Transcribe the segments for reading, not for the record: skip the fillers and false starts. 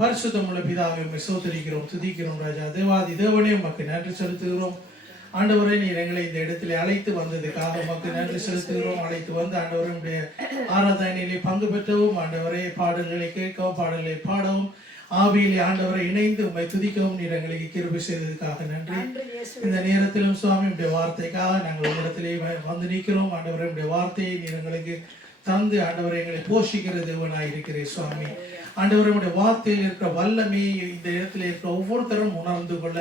பரிசுத்தமுள்ள பிதாவை உம்மை ஸ்தோத்திரிக்கிறோம், துதிக்கிறோம் ராஜா. தேவாதி தேவனே உமக்கு நன்றி செலுத்துகிறோம். ஆண்டவரே, நீர் எங்களை இந்த இடத்துல அழைத்து வந்ததுக்காக உமக்கு நன்றி செலுத்துகிறோம். அழைத்து வந்து ஆண்டவரே உடைய ஆராதனையிலே பங்கு பெற்றவும், ஆண்டவரே பாடல்களை கேட்கவும், பாடல்களை பாடவும், ஆவியிலே ஆண்டவரை இணைந்து உம்மை துதிக்கவும் நீர் எங்களுக்கு கிருபை செய்ததுக்காக நன்றி. இந்த நேரத்திலும் சுவாமி உடைய வார்த்தைக்காக நாங்கள் இடத்திலே வந்து நிற்கிறோம். ஆண்டவரை உடைய வார்த்தையை நீர் எங்களுக்கு தந்து ஆண்டவரை எங்களை போஷிக்கிற தேவனாய் இருக்கிறேன் சுவாமி. ஆண்டவருடைய வார்த்தையில் இருக்கிற வல்லமையை இந்த இடத்துல இருக்கிற ஒவ்வொருத்தரும் உணர்ந்து கொள்ள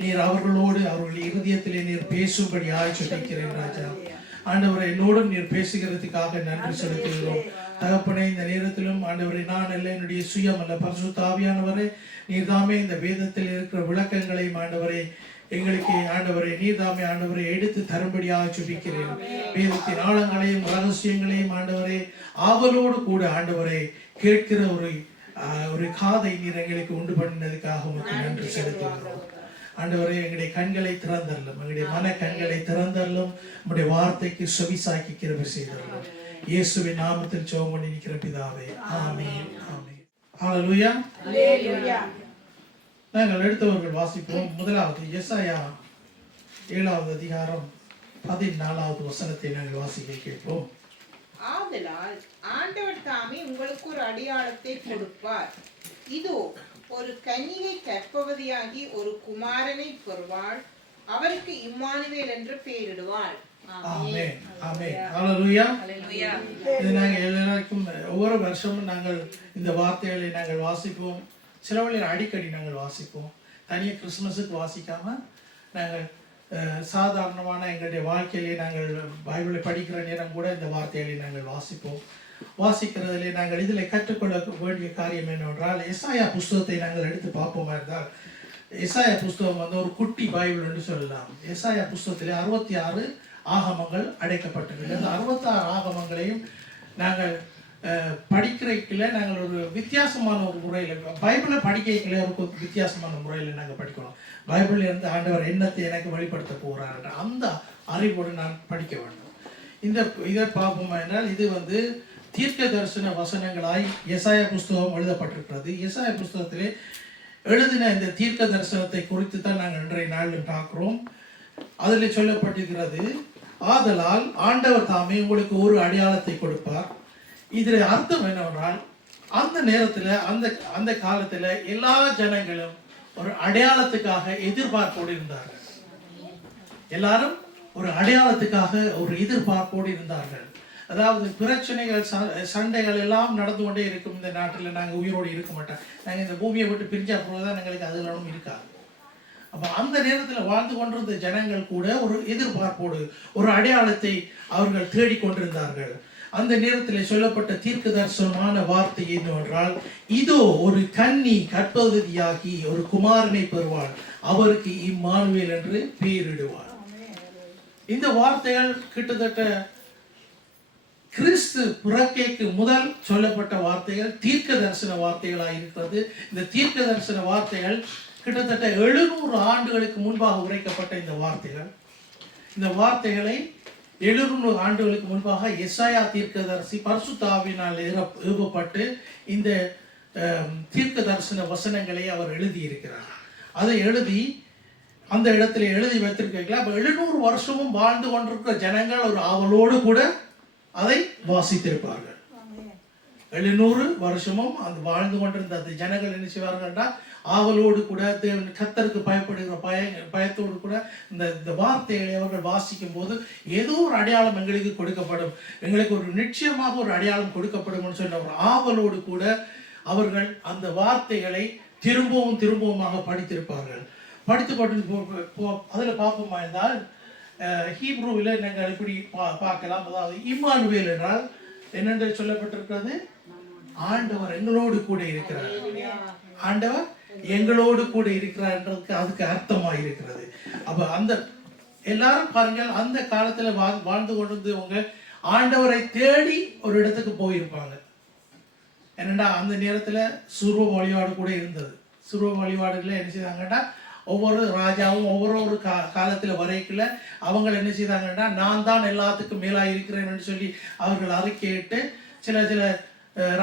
நீர் அவர்களோடு அவர்கள் இருதயத்திலே நீர் பேசும்படி ஆய்ச்சிக்கிறேன் ராஜா. ஆண்டவரை என்னோடும் நீர் பேசுகிறதுக்காக நன்றி செலுத்துகிறோம் தகப்பனே. இந்த நேரத்திலும் ஆண்டவரை நான் அல்ல, என்னுடைய சுயம் அல்ல, பரிசுத்த ஆவியானவரே நீர் தாமே இந்த வேதத்தில் இருக்கிற விளக்கங்களையும் ஆண்டவரை எங்களுக்கு ஆண்டவரை நீர் தாமே ஆண்டவரை எடுத்து தரும்படியாக சுபிக்கிறேன். வேதத்தின் ஆழங்களையும் ரகசியங்களையும் ஆண்டவரை ஆவலோடு கூட ஆண்டவரை கேட்கிற ஒரு காதை நீர் எங்களுக்கு உண்டு பண்ணினதுக்காக உங்களுக்கு நன்றி செலுத்துகிறோம். ஆண்டவரே, எங்களுடைய கண்களை திறந்தரலும், எங்களுடைய மன கண்களை திறந்தரலும், நம்முடைய வார்த்தைக்கு செவிசாக்கி கிருபை செய்தரலும். இயேசுவின் நாமத்தில் ஜெபம் பண்ணி நிற்கிற பிதாவே, ஆமென், ஆமென். ஹல்லேலூயா, ஹல்லேலூயா. நாங்கள் எடுத்தவர்கள் வாசிப்போம். முதலாவது எசாயா 7வது அதிகாரம் 14வது வசனத்தை நாங்கள் வாசிக்க கேட்போம். ஆதலால் ஆண்டவர் தாமே உங்களுக்கு ஒரு அடையாளத்தை கொடுப்பார். இதோ, ஒரு கன்னிகை கர்ப்பவதியாகி ஒரு குமாரனை பெறுவாள், அவருக்கு இம்மானுவேல் என்று பெயரிடுவாள். ஆமென், ஆமென், ஹல்லேலூயா. இது நாங்கள் எல்லாருக்கும் ஒவ்வொரு வருஷமும் நாங்கள் இந்த வார்த்தைகளை நாங்கள் வாசிப்போம். சில வேளையில் அடிக்கடி நாங்கள் வாசிப்போம். தனியாக கிறிஸ்துமஸுக்கு வாசிக்காம நாங்கள் சாதாரணமான எங்களுடைய வாழ்க்கையிலே நாங்கள் பைபிளை படிக்கிற நேரம் கூட இந்த வார்த்தைகளை நாங்கள் வாசிப்போம். வாசிக்கிறதிலே நாங்கள் இதில் கற்றுக்கொள்ள வேண்டிய காரியம் என்னவென்றால், எசாயா புஸ்தகத்தை நாங்கள் எடுத்து பார்ப்போமா இருந்தால், எசாயா புஸ்தகம் வந்து ஒரு குட்டி பைபிள் என்று சொல்லலாம். எசாயா புஸ்தகத்திலே 66 ஆகமங்கள் அடைக்கப்பட்டிருக்கிறது. அந்த 66 ஆகமங்களையும் நாங்கள் படிக்கிறதுக்குள்ள நாங்கள் ஒரு வித்தியாசமான ஒரு முறையில், பைபிளை படிக்கிறதுக்குள்ள ஒரு வித்தியாசமான முறையில் நாங்கள் படிக்கணும். பைபிளில் இருந்து ஆண்டவர் என்னத்தை எனக்கு வெளிப்படுத்த போகிறார் அந்த அறிவோடு நான் படிக்க வேண்டும். இதை பார்ப்போமா என்றால், இது வந்து தீர்க்க தரிசன வசனங்களாய் எசாயா புஸ்தகம் எழுதப்பட்டிருக்கிறது. எசாயா புஸ்தகத்திலே எழுதின இந்த தீர்க்க தரிசனத்தை குறித்து தான் நாங்கள் இன்றைய நாளில் பார்க்கிறோம். அதில் சொல்லப்பட்டிருக்கிறது, ஆதலால் ஆண்டவர் தாமே உங்களுக்கு ஒரு அடையாளத்தை கொடுப்பார். இதில் அர்த்தம் என்னவென்றால், அந்த நேரத்தில் அந்த காலத்தில் எல்லா ஜனங்களும் ஒரு அடையாளத்துக்காக எதிர்பார்ப்போடு இருந்தார்கள். எல்லாரும் ஒரு அடையாளத்துக்காக ஒரு எதிர்பார்ப்போடு இருந்தார்கள். அதாவது பிரச்சனைகள், சண்டைகள் எல்லாம் நடந்து கொண்டே இருக்கும். இந்த நாட்டில் நாங்கள் உயிரோடு இருக்க மாட்டோம். நாங்கள் இந்த பூமியை விட்டு பிரிஞ்சா போதுதான் எங்களுக்கு அதுகளும் இருக்காது. அப்போ அந்த நேரத்தில் வாழ்ந்து கொண்டிருந்த ஜனங்கள் கூட ஒரு எதிர்பார்ப்போடு ஒரு அடையாளத்தை அவர்கள் தேடிக்கொண்டிருந்தார்கள். அந்த நேரத்தில் சொல்லப்பட்ட தீர்க்க தரிசனமான வார்த்தை என்னவென்றால், இதோ ஒரு கன்னி கர்ப்பவதியாகி ஒரு குமாரனை பெறுவாள், அவருக்கு இம்மானுவேல் என்று பெயரிடுவாள். இந்த வார்த்தைகள் கிட்டத்தட்ட கிறிஸ்து பிறக்கைக்கு முதல் சொல்லப்பட்ட வார்த்தைகள் தீர்க்க தரிசன வார்த்தைகளாக இருக்கிறது. இந்த தீர்க்க தரிசன வார்த்தைகள் கிட்டத்தட்ட 700 ஆண்டுகளுக்கு முன்பாக உரைக்கப்பட்ட இந்த வார்த்தைகளை 700 ஆண்டுகளுக்கு முன்பாக எசாயா தீர்க்கதரிசி பரிசுத்த ஆவியினால் ஏவப்பட்டு இந்த தீர்க்க தரிசன வசனங்களை அவர் எழுதியிருக்கிறார். அதை எழுதி அந்த இடத்துல எழுதி வைத்திருக்கீங்களா. அப்போ 700 வருஷமும் வாழ்ந்து கொண்டிருக்கிற ஜனங்கள் ஒரு ஆவலோடு கூட அதை வாசித்திருப்பார்கள். 700 வருஷமும் அந்த வாழ்ந்து கொண்டிருந்த அந்த ஜனங்கள் என்ன செய்வார்கள்னா, ஆவலோடு கூட கர்த்தருக்கு பயப்படுகிற பயத்தோடு கூட இந்த வார்த்தைகளை அவர்கள் வாசிக்கும் போது ஏதோ ஒரு அடையாளம் எங்களுக்கு கொடுக்கப்படும், எங்களுக்கு ஒரு நிச்சயமாக ஒரு அடையாளம் கொடுக்கப்படும் சொன்ன ஒரு ஆவலோடு கூட அவர்கள் அந்த வார்த்தைகளை திரும்பவுமாக படித்திருப்பார்கள். அதில் பார்ப்போமா என்றால், ஹீப்ரூவில் நாங்கள் இப்படி பார்க்கலாம். அதாவது இம்மானுவேல் என்றால் என்னென்று சொல்லப்பட்டிருக்கிறது, ஆண்டவர் எங்களோடு கூட இருக்கிறார். ஆண்டவர் எங்களோடு கூட இருக்கிறார்ன்றதுக்கு அதுக்கு அர்த்தமாக இருக்கிறது. அப்போ அந்த எல்லாரும் பாருங்கள், அந்த காலத்தில் வாழ்ந்து கொண்டிருந்தவங்க ஆண்டவரை தேடி ஒரு இடத்துக்கு போயிருப்பாங்க. என்னடா அந்த நேரத்தில் சுருவ வழிபாடு கூட இருந்தது. சுருவ வழிபாடுகளில் என்ன செய்தாங்கன்னா, ஒவ்வொரு ராஜாவும் ஒவ்வொரு காலத்தில் வரைக்குள்ள அவங்க என்ன செய்தாங்கன்னா, நான் தான் எல்லாத்துக்கும் மேலாக இருக்கிறேன்னு சொல்லி அவர்கள் அறிக்கையிட்டு சில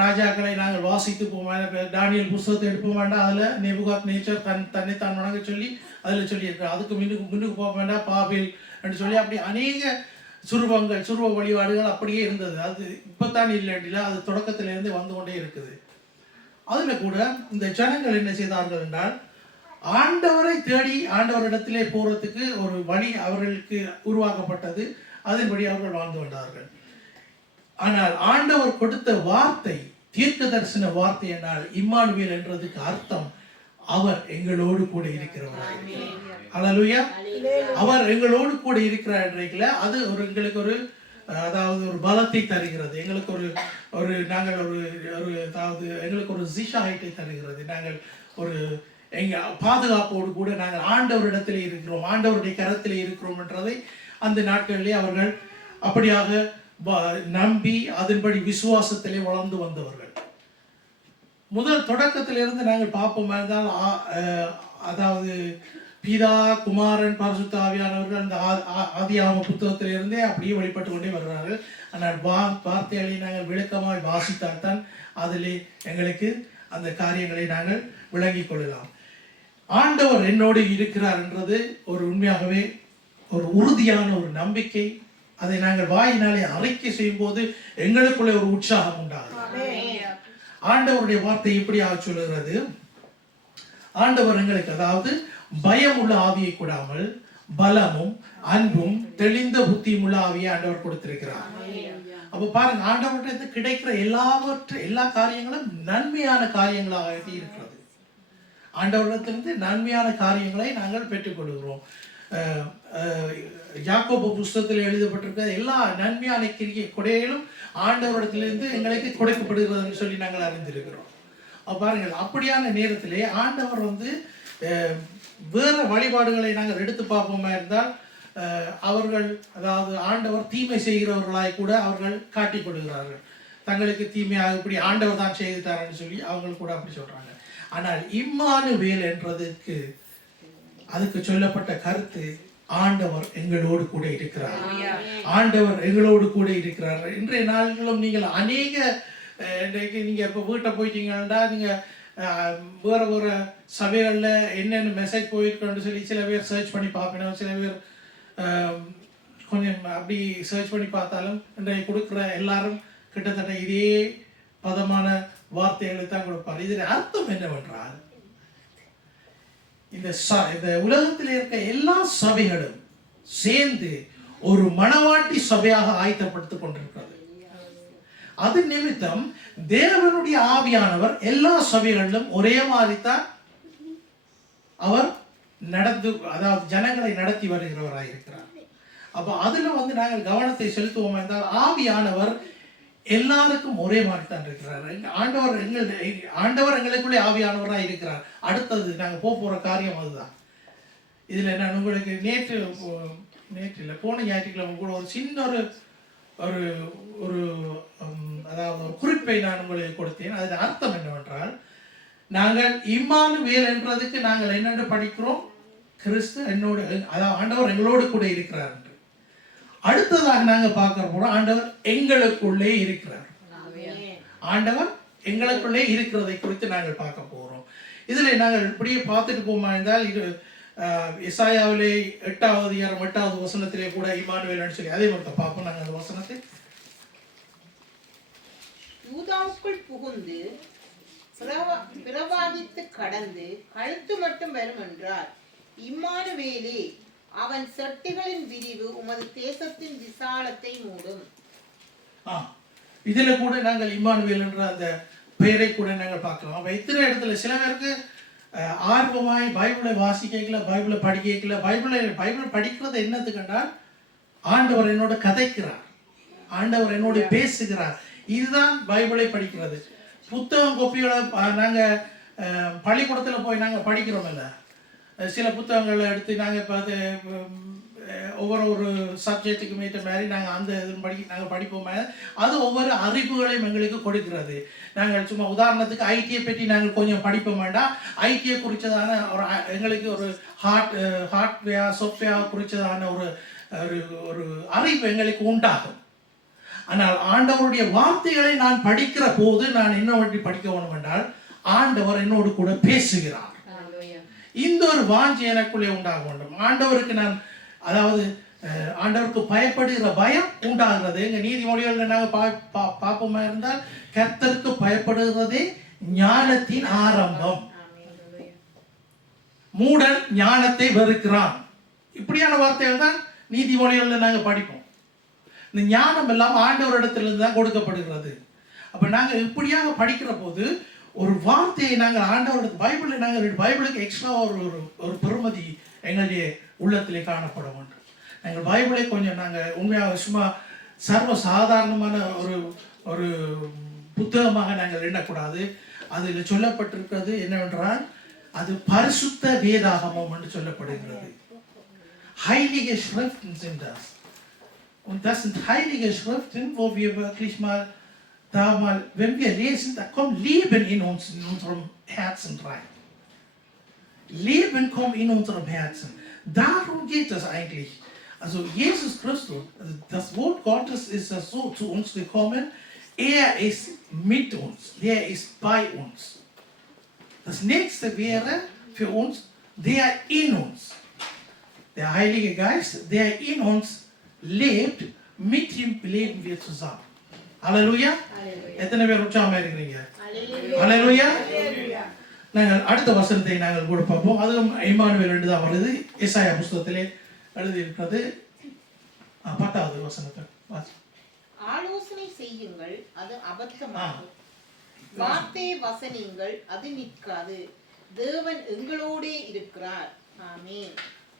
ராஜாக்களை நாங்கள் வாசித்து போவோம். தானியல் புஸ்தகத்தை எடுப்போம் வேண்டாம், அதில் நேபுகாத் நேச்சர் தன்னைத்தான் வணங்க சொல்லி அதில் சொல்லியிருக்காரு. அதுக்கு முன்னுக்கு போக வேண்டாம் பாபில் என்று சொல்லி அப்படி அநேக சுருவ வழிபாடுகள் அப்படியே இருந்தது. அது இப்போத்தான் இல்லைண்டில அது தொடக்கத்திலிருந்து வந்து கொண்டே இருக்குது. அதில் கூட இந்த ஜனங்கள் என்ன செய்தார்கள் என்றால் ஆண்டவரை தேடி ஆண்டவரிடத்திலே போகிறதுக்கு ஒரு வழி அவர்களுக்கு உருவாக்கப்பட்டது. அதன்படி அவர்கள் வாழ்ந்து வந்தார்கள். ஆனால் ஆண்டவர் கொடுத்த வார்த்தை தீர்க்க தரிசன வார்த்தை என்றால் இம்மானுவேல் என்றதுக்கு அர்த்தம் அவர் எங்களோடு கூட இருக்கிறவராய். அல்லேலூயா. அவர் எங்களோடு கூட இருக்கிறார் என்றைக்குல அது ஒரு எங்களுக்கு ஒரு அதாவது ஒரு பலத்தை தருகிறது. எங்களுக்கு ஒரு நாங்கள் ஒரு அதாவது எங்களுக்கு ஒரு ஜிஷாயிட்டை தருகிறது. நாங்கள் ஒரு எங்க பாதுகாப்போடு கூட நாங்கள் ஆண்டவரிடத்திலே இருக்கிறோம், ஆண்டவருடைய கரத்திலே இருக்கிறோம் என்றதை அந்த நாட்களிலே அவர்கள் அப்படியாக நம்பி அதன்படி விசுவாசத்திலே வளர்ந்து வந்தவர்கள். முதல் தொடக்கத்திலிருந்து நாங்கள் பார்ப்போம் என்றால் அதாவது பிதா குமாரன் பரிசுத்த ஆவியானவர்கள் அந்த ஆதியாகம புத்தகத்திலிருந்தே அப்படியே வெளிப்பட்டு கொண்டே வருகிறார்கள். ஆனால் வார்த்தைகளை நாங்கள் விளக்கமாய் வாசித்தால்தான் அதிலே எங்களுக்கு அந்த காரியங்களை நாங்கள் விளங்கிக் கொள்ளலாம். ஆண்டவர் என்னோடு இருக்கிறார் என்றது ஒரு உண்மையாகவே ஒரு உறுதியான ஒரு நம்பிக்கை. அதை நாங்கள் வாயினாலே அறிக்கை செய்யும் போது எங்களுக்குள்ளே ஒரு உற்சாகம் உண்டாகும். ஆண்டவருடைய வார்த்தை இப்படியாக சொல்லுகிறது, ஆண்டவர் எங்களுக்கு அதாவது பயம் உள்ள ஆவியை கூடாமல் பலமும் அன்பும் தெளிந்த புத்தியும் உள்ள ஆவியை ஆண்டவர் கொடுத்திருக்கிறார். அப்ப பாருங்க, ஆண்டவர்கிட்ட கிடைக்கிற எல்லா காரியங்களும் நன்மையான காரியங்களாக இருக்கிறது. ஆண்டவரிடத்திலிருந்து நன்மையான காரியங்களை நாங்கள் பெற்றுக்கொள்கிறோம். யாக்கோபு புஸ்தகத்தில் எழுதப்பட்டிருக்க எல்லா நன்மையான கொடையிலும் ஆண்டவரிடத்திலிருந்து எங்களுக்கு கொடுக்கப்படுகிறது சொல்லி நாங்கள் அறிந்திருக்கிறோம். பாருங்கள், அப்படியான நேரத்திலே ஆண்டவர் வேற வழிபாடுகளை நாங்கள் எடுத்து பார்ப்போமா இருந்தால் அவர்கள் அதாவது ஆண்டவர் தீமை செய்கிறவர்களாய் கூட அவர்கள் காட்டிக்கொள்கிறார்கள். தங்களுக்கு தீமையாக இப்படி ஆண்டவர் தான் செய்துட்டாருன்னு சொல்லி அவங்க கூட அப்படி சொல்றாங்க. ஆனால் இம்மானுவேல் என்றதுக்கு அதுக்கு சொல்லப்பட்ட கருத்து ஆண்டவர் எங்களோடு கூட இருக்கிறார். ஆண்டவர் எங்களோடு கூட இருக்கிறார். இன்றைய நாள்களும் நீங்கள் அநேக நீங்க இப்ப வீட்டை போயிட்டீங்கன்னா நீங்க வேற வேற சபைகள்ல என்னென்ன மெசேஜ் போயிருக்கோன்னு சொல்லி சில பேர் சர்ச் பண்ணி பார்க்கணும். சில பேர் கொஞ்சம் அப்படி சர்ச் பண்ணி பார்த்தாலும் இன்றைய கொடுக்குற எல்லாரும் கிட்டத்தட்ட இதே பதமான வார்த்தைகளை தான் கொடுப்பார். இதில் அர்த்தம் என்னவென்றால் இந்த உலகத்தில் இருக்க எல்லா சபைகளும் சேர்ந்து ஒரு மணவாட்டி சபையாக ஆயத்தப்படுத்திக் கொண்டிருக்கிறது. அது நிமித்தம் தேவனுடைய ஆவியானவர் எல்லா சபைகளிலும் ஒரே மாதிரி தான் அவர் அதாவது ஜனங்களை நடத்தி வருகிறவராக இருக்கிறார். அப்ப அதுல நாங்கள் கவனத்தை செலுத்துவோம் என்றால் ஆவியானவர் எல்லாருக்கும் ஒரே மாதிரி தான் இருக்கிறார். ஆண்டவர் எங்களுக்குள்ளே ஆவியானவராக இருக்கிறார். அடுத்தது நாங்கள் போற காரியம் அதுதான். இதுல நான் உங்களுக்கு நேற்று இல்லை போன ஞாயிற்றுக்கிழமை கூட ஒரு சின்ன ஒரு அதாவது ஒரு குறிப்பை நான் உங்களுக்கு கொடுத்தேன். அதன் அர்த்தம் என்னவென்றால் நாங்கள் இம்மானுவேல் என்றதுக்கு நாங்கள் என்னென்று படிக்கிறோம், கிறிஸ்து என்னோடு அதாவது ஆண்டவர் எங்களோடு கூட இருக்கிறார் என்று. அடுத்ததாக நாங்கள் பார்க்க போறோம் ஆண்டவர் எங்களுக்குள்ளே இருக்கிறார். ஆண்டவர் எங்களுக்குள்ளே இருக்கிறதை குறித்து நாங்கள் பார்க்க போறோம். இதுல நாங்கள் இப்படியே பார்த்துட்டு போமா என்றால் இது எசாயாவிலே 8வது வசனத்திலே கூட இம்மானுவேல் சொல்லி அதே மாதிரி பார்ப்போம். நாங்கள் அந்த வசனத்தை யூதாவுக்குள் புகுந்து பிரவாகித்து கடந்து கழுத்து மட்டும் வரும் என்றார். இம்மானுவேலே அவன் சட்டிகளின் விரிவு உமது தேசத்தின் விசாலத்தை மூடும். இதுல கூட நாங்கள் இம்மானுவேல் என்ற அந்த பெயரை கூட நாங்கள் பார்க்கலாம். இத்தனை இடத்துல சில பேருக்கு ஆர்வமாய் பைபிளை வாசிக்கல, பைபிளை படிக்கல. பைபிள் படிக்கிறது என்னத்துக்கு என்றால் ஆண்டவர் என்னோட கதைக்கிறார், ஆண்டவர் என்னோட பேசுகிறார். இதுதான் பைபிளை படிக்கிறது. புத்தகம் கோப்பிகளை நாங்க பள்ளிக்கூடத்துல போய் நாங்க படிக்கிறோம் இல்ல, சில புத்தகங்களை எடுத்து நாங்கள் பார்த்து ஒவ்வொரு சப்ஜெக்ட்டுக்கு மீட்ட மாதிரி நாங்கள் அந்த இது நாங்கள் படிப்போமே. அது ஒவ்வொரு அறிவுகளையும் எங்களுக்கு கொடுக்கிறது. நாங்கள் சும்மா உதாரணத்துக்கு ஐடியை பற்றி நாங்கள் கொஞ்சம் படிப்போம் வேண்டாம், ஐடியை குறித்ததான ஒரு எங்களுக்கு ஒரு ஹார்ட்வேர் சாஃப்ட்வேர் குறித்ததான ஒரு அறிவு எங்களுக்கு உண்டாகும். ஆனால் ஆண்டவருடைய வார்த்தைகளை நான் படிக்கிற போது நான் என்ன வழி படிக்க வேண்டும் என்றால் ஆண்டவர் என்னோடு கூட பேசுகிறார். இந்த ஒரு வாஞ்சி எனக்குள்ளே உண்டாக வேண்டும். ஆண்டவருக்கு நான் அதாவது ஆண்டவருக்கு பயப்படுகிற பயம் உண்டாகிறது. எங்க நீதிமொழிகள் நாங்கள் பார்ப்போமா இருந்தால் கர்த்தருக்கு பயப்படுகிறதே ஞானத்தின் ஆரம்பம். மூடன் ஞானத்தை வெறுக்கிறான். இப்படியான வார்த்தைகள் தான் நீதிமொழிகள் நாங்கள் படிப்போம். இந்த ஞானம் எல்லாம் ஆண்டவரிடத்திலிருந்து தான் கொடுக்கப்படுகிறது. அப்ப நாங்கள் இப்படியாக படிக்கிற போது ஒரு வார்த்தையை நாங்கள் ஆண்டவரது பைபிளில் நாங்கள் பைபிளுக்கு எக்ஸ்ட்ரா ஒரு பெருமதி எங்களுடைய உள்ளத்திலே காணப்பட வேண்டும். நாங்கள் பைபிளை கொஞ்சம் நாங்கள் உண்மையாக சும்மா சர்வ சாதாரணமான ஒரு புத்தகமாக நாங்கள் எண்ணக்கூடாது. அதில் சொல்லப்பட்டிருக்கிறது என்னவென்றால் அது பரிசுத்த வேதாகமம் என்று சொல்லப்படுகிறது. Heilige Schriften sind das. Und das sind heilige Schriften, wo wir wirklich mal wenn wir lesen, da kommt Leben in uns, in unserem Herzen rein. Leben kommt in unserem Herzen. Darum geht es eigentlich. Also Jesus Christus, also das Wort Gottes ist das so zu uns gekommen. Er ist mit uns. Er ist bei uns. Das nächste wäre für uns der in uns. Der Heilige Geist, der in uns lebt, mit ihm leben wir zusammen. Halleluja. எத்தனை பேர் உற்சாகமா இருக்கிறீங்க? ஹalleluya. நாங்கள் அடுத்த வசனத்தை நாங்கள் கூட பார்ப்போம். அதுவும் இம்மானுவேல் 2 தான் வருது. ஏசாயா புத்தகத்திலே எழுதி இருக்கிறது. 10வது வசனத்தை ஆலோசனை செய்யுங்கள், அது அபத்தமாகும். வார்த்தை வசனியுங்கள், அது நிற்காது. தேவன் எங்களோடே இருக்கிறார். ஆமென்.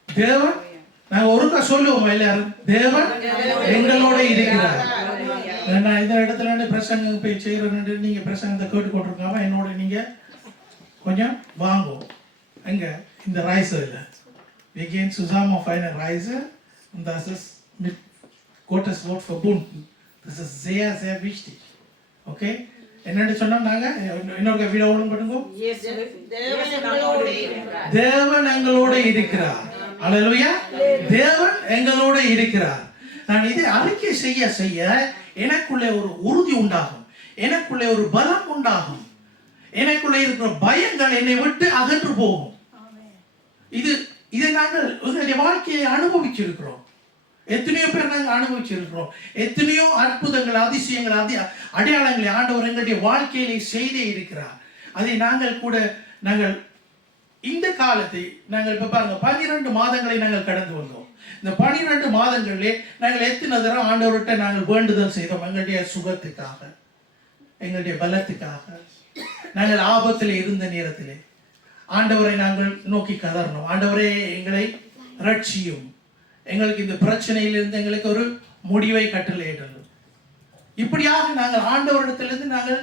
தேவன் நாங்கள் ஒருக்கா சொல்லுவோம் எல்லாரும், தேவன் எங்களோட இருக்கிறார். நான் இந்த இடத்துல பிரசங்கம் போய் செய்யறேன்னு நீங்க பிரசங்கத்தை கேட்டு கொண்டிருக்காம என்னோட நீங்க கொஞ்சம் வாங்கும். எங்க இந்த Reise wir gehen zusammen auf eine Reise und das ist mit Gottes Wort verbunden. Das ist sehr sehr wichtig. Okay? என்னன்னு சொன்னா நாங்க இன்னொரு வீடியோ ஓடும் பண்ணுங்க. தேவன் எங்களோட இருக்கிறார். ஹalleluya. தேவன் எங்களோட இருக்கிறார். நான் இதை அறிக்கை செய்ய செய்ய எனக்குள்ளே ஒரு உறுதி உண்டாகும், எனக்குள்ளே ஒரு பலம் உண்டாகும், எனக்குள்ளே இருக்கிற பயங்கள் என்னை விட்டு அகன்று போகும். இதை நாங்கள் எங்களுடைய வாழ்க்கையை அனுபவிச்சிருக்கிறோம். எத்தனையோ பேர் நாங்கள் அனுபவிச்சிருக்கிறோம். எத்தனையோ அற்புதங்கள், அதிசயங்கள், அடையாளங்களை ஆண்டவர் எங்களுடைய வாழ்க்கையிலே செய்தே இருக்கிறார். அதை நாங்கள் இந்த காலத்தை நாங்கள் இப்ப பாருங்க 12 மாதங்களை நாங்கள் கடந்து வந்தோம். இந்த 12 மாதங்களிலே நாங்கள் எத்தனை தடவை ஆண்டவர்கிட்ட நாங்கள் வேண்டுதல் செய்தோம். எங்களுடைய சுகத்துக்காக, எங்களுடைய பலத்துக்காக, நாங்கள் ஆபத்தில் இருந்த நேரத்திலே ஆண்டவரை நாங்கள் நோக்கி கதறணும். ஆண்டவரே எங்களை ரட்சியும், எங்களுக்கு இந்த பிரச்சனையிலிருந்து எங்களுக்கு ஒரு முடிவை கட்டளையிடணும். இப்படியாக நாங்கள் ஆண்டவரிடத்திலிருந்து நாங்கள்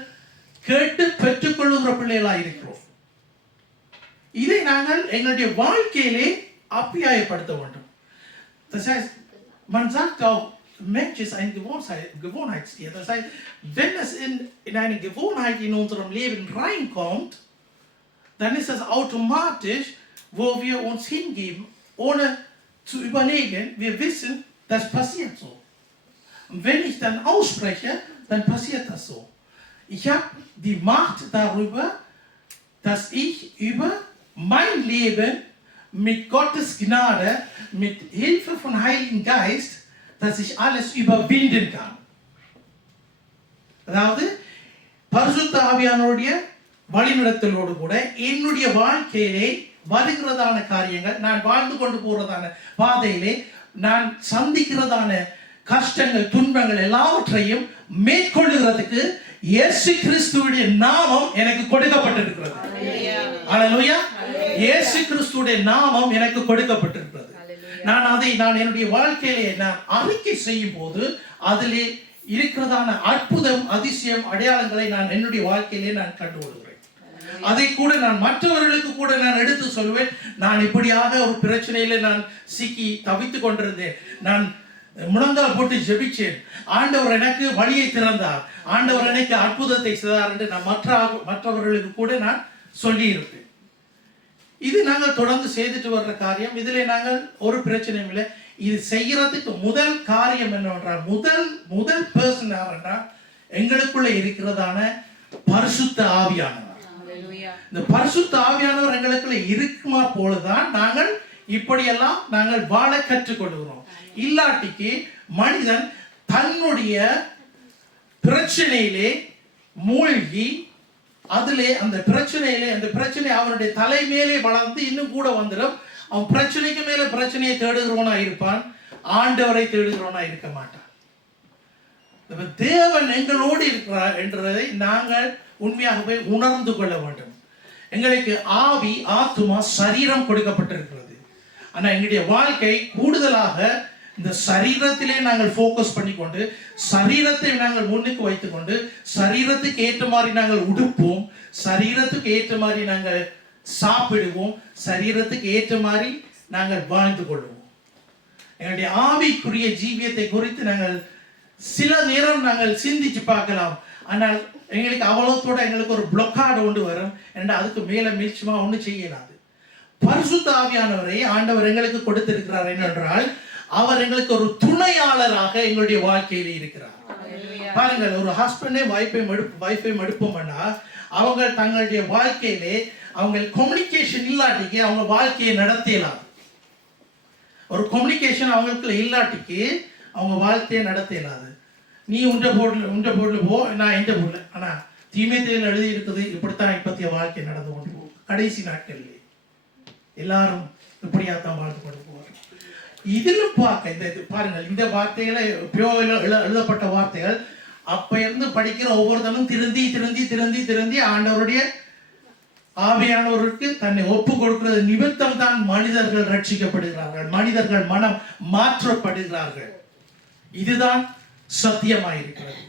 கேட்டு பெற்றுக்கொள்ளுகிற பிள்ளைகளாக இருக்கிறோம். இதை நாங்கள் எங்களுடைய வாழ்க்கையிலே அப்பியாயப்படுத்த வேண்டும். Das heißt, man sagt auch, Mensch ist ein Gewohnheitstier. Das heißt, wenn es in eine Gewohnheit in unserem Leben reinkommt, dann ist das automatisch, wo wir uns hingeben, ohne zu überlegen. Wir wissen, das passiert so. Und wenn ich dann ausspreche, dann passiert das so. Ich habe die Macht darüber, dass ich über mein Leben mit Gottes Gnade, mit Hilfe von Heiligen Geist, dass ich alles überwinden kann. அதாவது பரிசுத்த ஆவியானவருடைய வழிநடத்தலோடு கூட என்னுடைய வாழ்க்கையிலே வருகிறதான காரியங்கள், நான் வாழ்ந்து கொண்டு போறதான பாதையிலே நான் சந்திக்கிறதான கஷ்டங்கள், துன்பங்கள் எல்லாவற்றையும் மேற்கொள்ளுகிறதுக்கு இயேசு கிறிஸ்துவுடைய நாமம் எனக்கு கொடுக்கப்பட்டிருக்கிறது. ஹalleluya. இயேசு கிறிஸ்துவுடைய நாமம் எனக்கு கொடுக்கப்பட்டிருக்கிறது. நான் என்னுடைய வாழ்க்கையிலே நான் அறிக்கை செய்யும் போது அதிலே இருக்கிறதான அற்புதம், அதிசயம், அடையாளங்களை நான் என்னுடைய வாழ்க்கையிலே நான் கண்டுகொள்கிறேன். அதை கூட நான் மற்றவர்களுக்கு கூட நான் எடுத்து சொல்வேன். நான் இப்படியாக ஒரு பிரச்சனையில நான் சிக்கி தவித்துக் கொண்டிருந்தேன். நான் முழங்கால் போட்டு ஜெபிச்சேன். ஆண்டவர் எனக்கு வழியை திறந்தார், ஆண்டவர் எனக்கு அற்புதத்தை செய்தார் என்று நான் மற்றவர்களுக்கு கூட நான் சொல்லி இருப்பேன். இது நாங்கள் தொடர்ந்து செய்துட்டு வர்ற காரியம். இதில் நாங்கள் ஒரு பிரச்சனையும் இல்லை. இது செய்யறதுக்கு முதல் காரியம் என்னவென்றால் முதல் பர்சன் யாரென்றால் எங்களுக்குள்ள இருக்கிறதான பரிசுத்த ஆவியானவர். இந்த பரிசுத்த ஆவியானவர் எங்களுக்குள்ள இருக்குமா போலதான் நாங்கள் இப்படியெல்லாம் நாங்கள் வாழ கற்றுக்கொள்கிறோம். இல்லாட்டிக்கு மனிதன் தன்னுடைய பிரச்சனையிலே மூழ்கி அதிலே அந்த பிரச்சனை அவனுடைய தலை மேலே வளர்ந்து இன்னும் கூட வந்துடும். அவன் பிரச்சனைக்கு மேல பிரச்சனையை தேடுகிறவனா இருப்பான், ஆண்டவரை தேடுகிறவனா இருக்க மாட்டான். தேவன் எங்களோடு இருக்கிறார் என்றதை நாங்கள் உண்மையாகவே உணர்ந்து கொள்ள வேண்டும். எங்களுக்கு ஆவி, ஆத்துமா, சரீரம் கொடுக்கப்பட்டிருக்கிறது. ஆனா எங்களுடைய வாழ்க்கை கூடுதலாக இந்த சரீரத்திலே நாங்கள் ஃபோக்கஸ் பண்ணிக்கொண்டு, சரீரத்தை நாங்கள் முன்னுக்கு வைத்துக்கொண்டு, சரீரத்துக்கு ஏற்ற மாதிரி நாங்கள் உடுப்போம், சரீரத்துக்கு ஏற்ற மாதிரி நாங்கள் சாப்பிடுவோம், சரீரத்துக்கு ஏற்ற மாதிரி நாங்கள் வாழ்ந்து கொள்வோம். எங்களுடைய ஆவிக்குரிய ஜீவியத்தை குறித்து நாங்கள் சில நேரம் நாங்கள் சிந்திச்சு பார்க்கலாம். ஆனால் எங்களுக்கு அவ்வளோத்தோட எங்களுக்கு ஒரு பிளக்கார்டு ஒன்று வரும். ஏன்னா அதுக்கு மேல மீழ்ச்சிமா ஒன்றும் செய்யலாது. பரிசுத்த ஆவியானவரை ஆண்டவர் எங்களுக்கு கொடுத்திருக்கிறார். என்னென்றால் அவர் எங்களுக்கு ஒரு துணையாளராக எங்களுடைய வாழ்க்கையில் இருக்கிறார். பாருங்கள், ஒரு ஹஸ்பண்டே வைஃபை மடுப்போம்னா அவங்க தங்களுடைய வாழ்க்கையிலே அவங்க கம்யூனிகேஷன் இல்லாட்டிக்கு அவங்க வாழ்க்கையை நடத்தலாம். ஒரு கம்யூனிகேஷன் அவங்களுக்கு இல்லாட்டிக்கு அவங்க வாழ்க்கையை நடத்தலாது. நீ உண்ட போர்டில் போ, நான் எந்த போர்டில். ஆனால் தீமைத்தையில் எழுதி இருக்குது இப்படித்தான் இப்பத்திய வாழ்க்கை நடந்து கொண்டு போகும். கடைசி நாட்களில் எல்லாரும் இப்படியாத்தான் வாழ்ந்து கொண்டு போவார். இதிலும் பார்க்க இந்த பாருங்கள், இந்த வார்த்தைகளை எழுதப்பட்ட வார்த்தைகள் அப்ப இருந்து படிக்கிற ஒவ்வொருத்தனும் திருந்தி ஆண்டவருடைய ஆவியானவருக்கு தன்னை ஒப்பு கொடுக்கிறது நிமித்தம் தான் மனிதர்கள் ரட்சிக்கப்படுகிறார்கள், மனிதர்கள் மனம் மாற்றப்படுகிறார்கள். இதுதான் சத்தியமாயிருக்கிறது.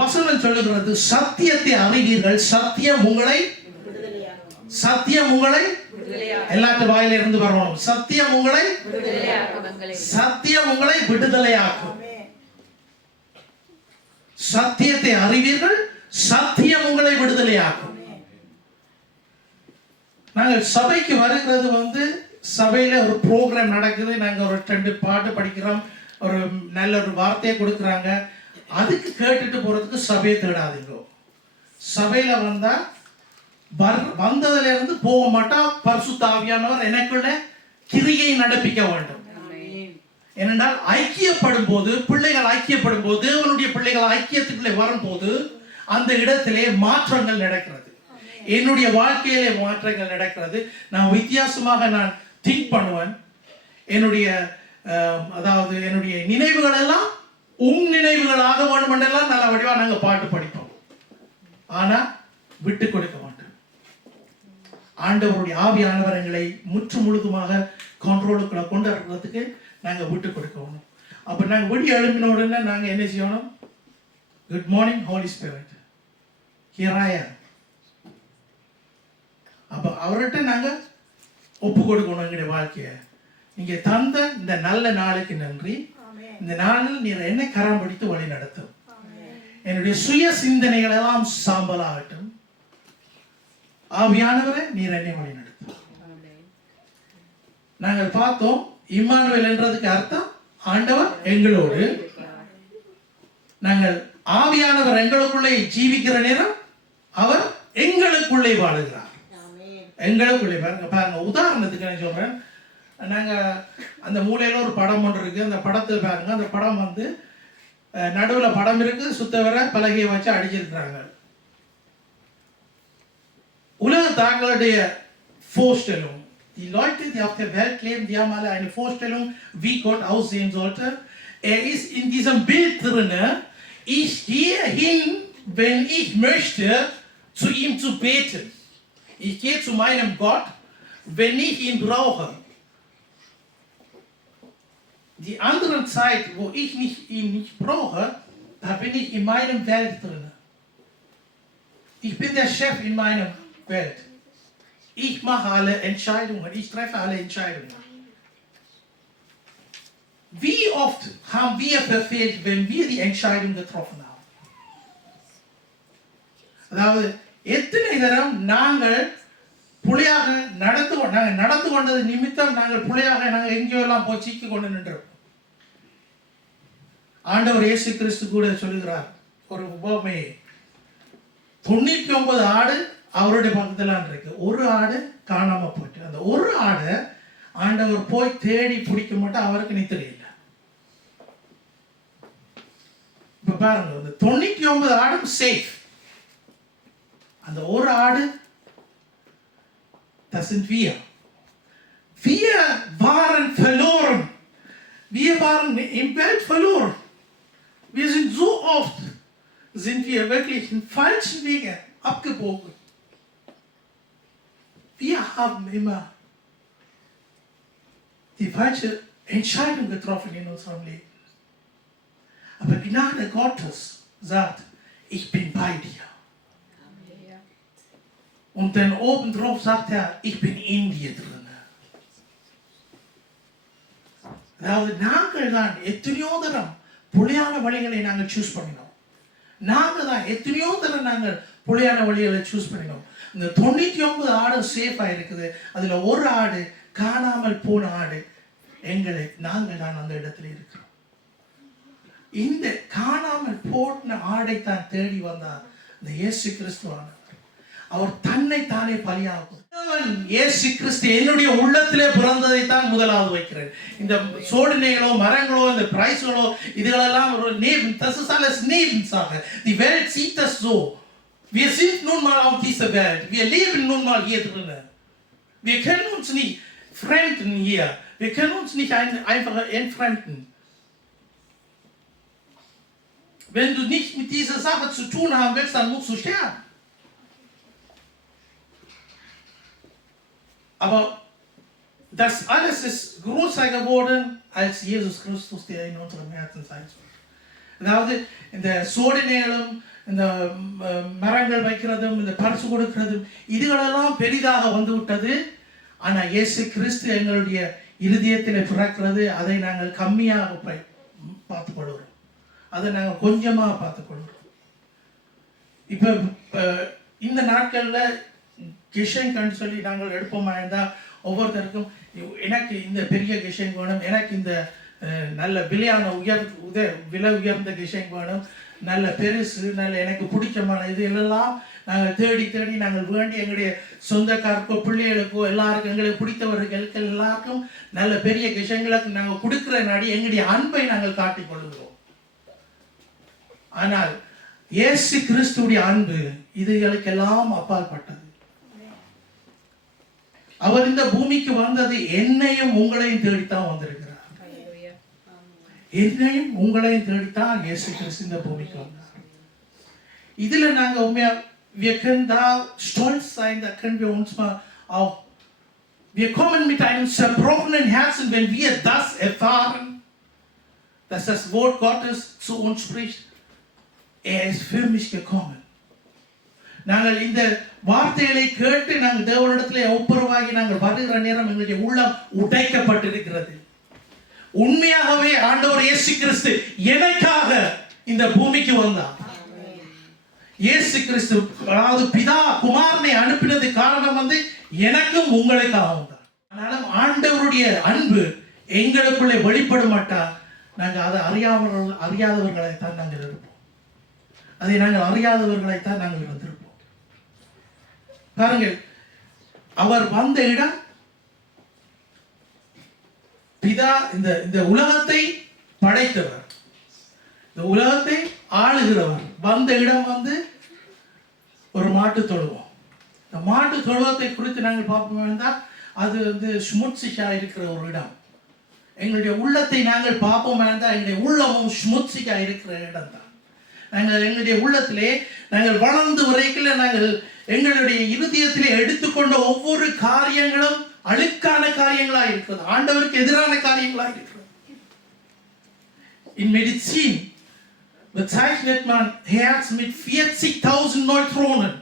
வசனம் சொல்லுகிறது, சத்தியத்தை அறிவீர்கள், சத்தியம் உங்களை எல்லாத்து வாயில இருந்து வரணும். சத்தியம் உங்களை விடுதலையாக்கும். சத்தியத்தை அறிவீர்கள், சத்தியம் உங்களை விடுதலையாக்கும். நாங்கள் சபைக்கு வருகிறது சபையில ஒரு ப்ரோக்ராம் நடக்குது, நாங்க ஒரு 2 பாட்டு படிக்கிறோம், ஒரு நல்ல ஒரு வார்த்தையை கொடுக்குறாங்க, அதுக்கு கேட்டுட்டு போறதுக்கு சபையை தேடாதீங்க. சபையில வந்ததுல இருந்து போக மாட்டா. பரிசுத்த ஆவியானவர் எனக்குள்ள கிரியை நடப்பிக்க வேண்டும். ஏனென்றால் ஐக்கியப்படும் போது, பிள்ளைகள் ஐக்கியப்படும் போது, தேவனுடைய பிள்ளைகள் ஐக்கியத்துக்குள்ளே வரும்போது அந்த இடத்திலே மாற்றங்கள் நடக்கிறது. என்னுடைய வாழ்க்கையிலே மாற்றங்கள் நடக்கிறது. நான் வித்தியாசமாக நான் திங்க் பண்ணுவேன். என்னுடைய நினைவுகள் எல்லாம் நினைவுகளாக வேண்டுமென்றெல்லாம் நல்ல வடிவா நாங்க பாட்டு படிப்போம். ஆனா விட்டு கொடுக்க மாட்டோம். ஆண்டவருடைய ஆவியானவர் எங்களை முற்று முழுதுமாக கண்ட்ரோலுக்குள்ள கொண்டு வரதுக்கு நாங்க விட்டு கொடுக்கணும். அப்ப நாங்க விடி எழுப்பின உடனே நாங்க என்ன செய்யணும்? Good morning Holy Spirit, here I am. அப்ப அவர்கிட்ட நாங்க ஒப்பு கொடுக்கணும் எங்களுடைய வாழ்க்கையை. நீங்க தந்த இந்த நல்ல நாளுக்கு நன்றி. இந்த நாளில் நீர் என்ன கரம் பிடித்து வழி நடத்தும். என்னுடைய சுய சிந்தனைகள் எல்லாம் சாம்பலாகட்டும். ஆவியானவரே, நீர் என்னை வழி நடத்தும். நாங்கள் பார்த்தோம், இம்மானுவேல் என்றதுக்கு அர்த்தம் ஆண்டவர் எங்களோடு. நாங்கள் ஆவியானவர் எங்களுக்குள்ளே ஜீவிக்கிற நேரம் அவர் எங்களுக்குள்ளே வாழுகிறார். எங்களுக்குள்ளே பாருங்க, உதாரணத்துக்கு நான் சொல்றேன். நாங்க அந்த மூலையில ஒரு படம் ஒன்று இருக்கு. அந்த படத்தில் பாருங்க, அந்த படம் நடுவில் படம் இருக்கு, சுத்தவர பலகையை வச்சு அடிச்சிருக்கிறாங்க. உலக தாங்களுடைய Vorstellung. Die Leute, die auf der Welt leben, die haben alle eine Vorstellung, wie Gott aussehen sollte. Ist in diesem Bild drinne. Ich gehe hin, wenn ich möchte, zu ihm zu beten. Ich gehe zu meinem Gott, wenn ich ihn brauche. Die andere Zeit, wo ich ihn nicht brauche, da bin ich in meinem Welt drin. Ich bin der Chef in meiner Welt. Ich mache alle Entscheidungen, ich treffe alle Entscheidungen. Wie oft haben wir verfehlt, wenn wir die Entscheidung getroffen haben? அதாவது எத்தனை தரம் நாங்கள் புலியாக நாங்கள் நடந்து கொண்டது நிமித்தம் நாங்கள் புலியாக நாங்கள் எங்கேயோ எல்லாம் போய் சீக்கி கொண்டு நின்றோம். ஆண்டவர் இயேசு கிறிஸ்து கூட சொல்லுகிறார் ஒரு உபமையை. 99 ஆடு அவருடைய பக்கத்துல இருக்கு, ஒரு ஆடு காணாம போயிட்டு. அந்த ஒரு ஆடை ஆண்டவர் போய் தேடி பிடிக்க மாட்டோம், அவருக்கு நித்திரை இல்லை. இப்ப பாருங்க, அந்த 99 ஆடும் சேஃப். அந்த ஒரு ஆடு doesn't wir. Wir waren verloren. Wir waren im Welt verloren. Wir sind so oft, sind wir wirklich in falschen Wege abgebogen. Wir haben immer die falsche Entscheidung getroffen in unserem Leben. Aber Gnade Gottes sagt, ich bin bei dir. Und dann obendrauf sagt er, ich bin in dir drin. அதாவது நாங்கள் தான் எத்தனையோ தரம் புலியான வழிகளை நாங்கள் choose பண்ணினோம். நாங்கள் தான் எத்தனையோ தரம் நாங்கள் புலியான வழிகளை சூஸ் பண்ணினோம். இந்த 99 ஆடு சேஃபா இருக்குது, அதுல ஒரு ஆடு காணாமல் போன ஆடு நாங்கள் தான் அந்த இடத்துல இருக்கிறோம். இந்த காணாமல் போன ஆடை தான் தேடி வந்தார் இந்த இயேசு கிறிஸ்துவானவர். அவர் தன்னை தானே பலியாகும். இயேசு கிறிஸ்து என்னுடைய உள்ளத்திலே பிறந்ததை தான் முதலாவது வைக்கிறேன். இந்த சோடினைகளோ மரங்களோ இந்த பிரைஸ்களோ இதுகளெல்லாம் ஒரு das ist alles Nebensache. Die Welt sieht das so. Wir sind nun mal auf dieser Welt. Wir leben nun mal hier drinnen. Wir können uns nicht fremden hier. Wir können uns nicht einfach entfremden. Wenn du nicht mit dieser Sache zu tun haben willst, dann musst du sterben. Aber das alles ist größer geworden als Jesus Christus, der in unserem Herzen sein soll. அதாவது இந்த சோதனைகளும் இந்த மரங்கள் வைக்கிறதும் இந்த பரிசு கொடுக்கிறதும் இதுகளெல்லாம் பெரிதாக வந்து விட்டது. ஆனால் இயேசு கிறிஸ்து எங்களுடைய இருதயத்தில் பிறக்கிறது, அதை நாங்கள் கம்மியாக பார்த்துக்கொள்கிறோம், அதை நாங்கள் கொஞ்சமாக பார்த்துக்கொள்கிறோம். இப்போ இந்த நாட்களில் கிஷன் சொல்லி நாங்கள் எடுப்போமா இருந்தால் ஒவ்வொருத்தருக்கும் எனக்கு இந்த பெரிய கிஷன் வேணும், எனக்கு இந்த நல்ல விலையான விலை உயர்ந்த கிஷன் வேணும், நல்ல பெருசு, நல்ல எனக்கு பிடிச்சமான இது எல்லாம் நாங்கள் தேடி தேடி நாங்கள் வேண்டி எங்களுடைய சொந்தக்காரக்கோ பிள்ளைகளுக்கோ எல்லாருக்கும் எங்களுக்கு பிடித்தவர்களுக்கு எல்லாருக்கும் நல்ல பெரிய கிஷங்களுக்கு நாங்கள் கொடுக்குற நாடி எங்களுடைய அன்பை நாங்கள் காட்டிக் கொள்கிறோம். ஆனால் இயேசு கிறிஸ்துடைய அன்பு இதுகளுக்கெல்லாம் அப்பாற்பட்டது. அவர் இந்த பூமிக்கு வந்தது என்னையும் உங்களையும் தேடித்தான் வந்திருக்கிறார். என்னையும் உங்களையும் தேடித்தான் இயேசு கிறிஸ்து இந்த பூமிக்கு வந்தார். இதுல நாங்க உண்மையா wir können da stolz sein, da können wir uns mal auch, wir kommen mit einem zerbrochenen Herzen, wenn wir das erfahren, dass das Wort Gottes zu uns spricht. Er ist für mich gekommen. நாங்கள் இந்த வார்த்தைகளை கேட்டு நாங்கள் தேவனிடத்திலே ஒப்புரவாகி நாங்கள் வருகிற நேரம் எங்களுடைய உள்ளம் உடைக்கப்பட்டிருக்கிறது. உண்மையாகவே ஆண்டவர் இயேசு கிறிஸ்து எனக்காக இந்த பூமிக்கு வந்தார். இயேசு கிறிஸ்து அதாவது பிதா குமாரனை அனுப்பினது காரணம் எனக்கும் உங்களுக்காக வந்தார். ஆனாலும் ஆண்டவருடைய அன்பு எங்களுக்குள்ளே வெளிப்பட மாட்டா, நாங்கள் அதை அறியாதவர்களைத்தான் நாங்கள் இருப்போம். அதை நாங்கள் அறியாதவர்களைத்தான் நாங்கள் இருந்திருப்போம். பாருங்கள், அவர் வந்த இடம் பிதா இந்த உலகத்தை படைத்தவர், இந்த உலகத்தை ஆளுகிறவர். வந்த இடம் ஒரு மாட்டு தொழுவம். இந்த மாட்டு தொழுவத்தை குறித்து நாங்கள் பார்ப்போம் என்றால் அது ஸ்முட்சிக்கா இருக்கிற ஒரு இடம். எங்களுடைய உள்ளத்தை நாங்கள் பார்ப்போம் என்றால் எங்களுடைய உள்ளமும் ஸ்முட்சிக்கா இருக்கிற இடம் தான். நாங்கள் எங்களுடைய உள்ளத்திலே நாங்கள் வளர்ந்து வரைக்கும் நாங்கள் எங்களுடைய இருதயத்திலே எடுத்துக்கொண்ட ஒவ்வொரு காரியங்களும் அழுக்கான காரியங்களா இருக்கிறது, ஆண்டவருக்கு எதிரான காரியங்களா இருக்கிறது. In Medizin bezeichnet man Herz mit 40.000 Neutronen.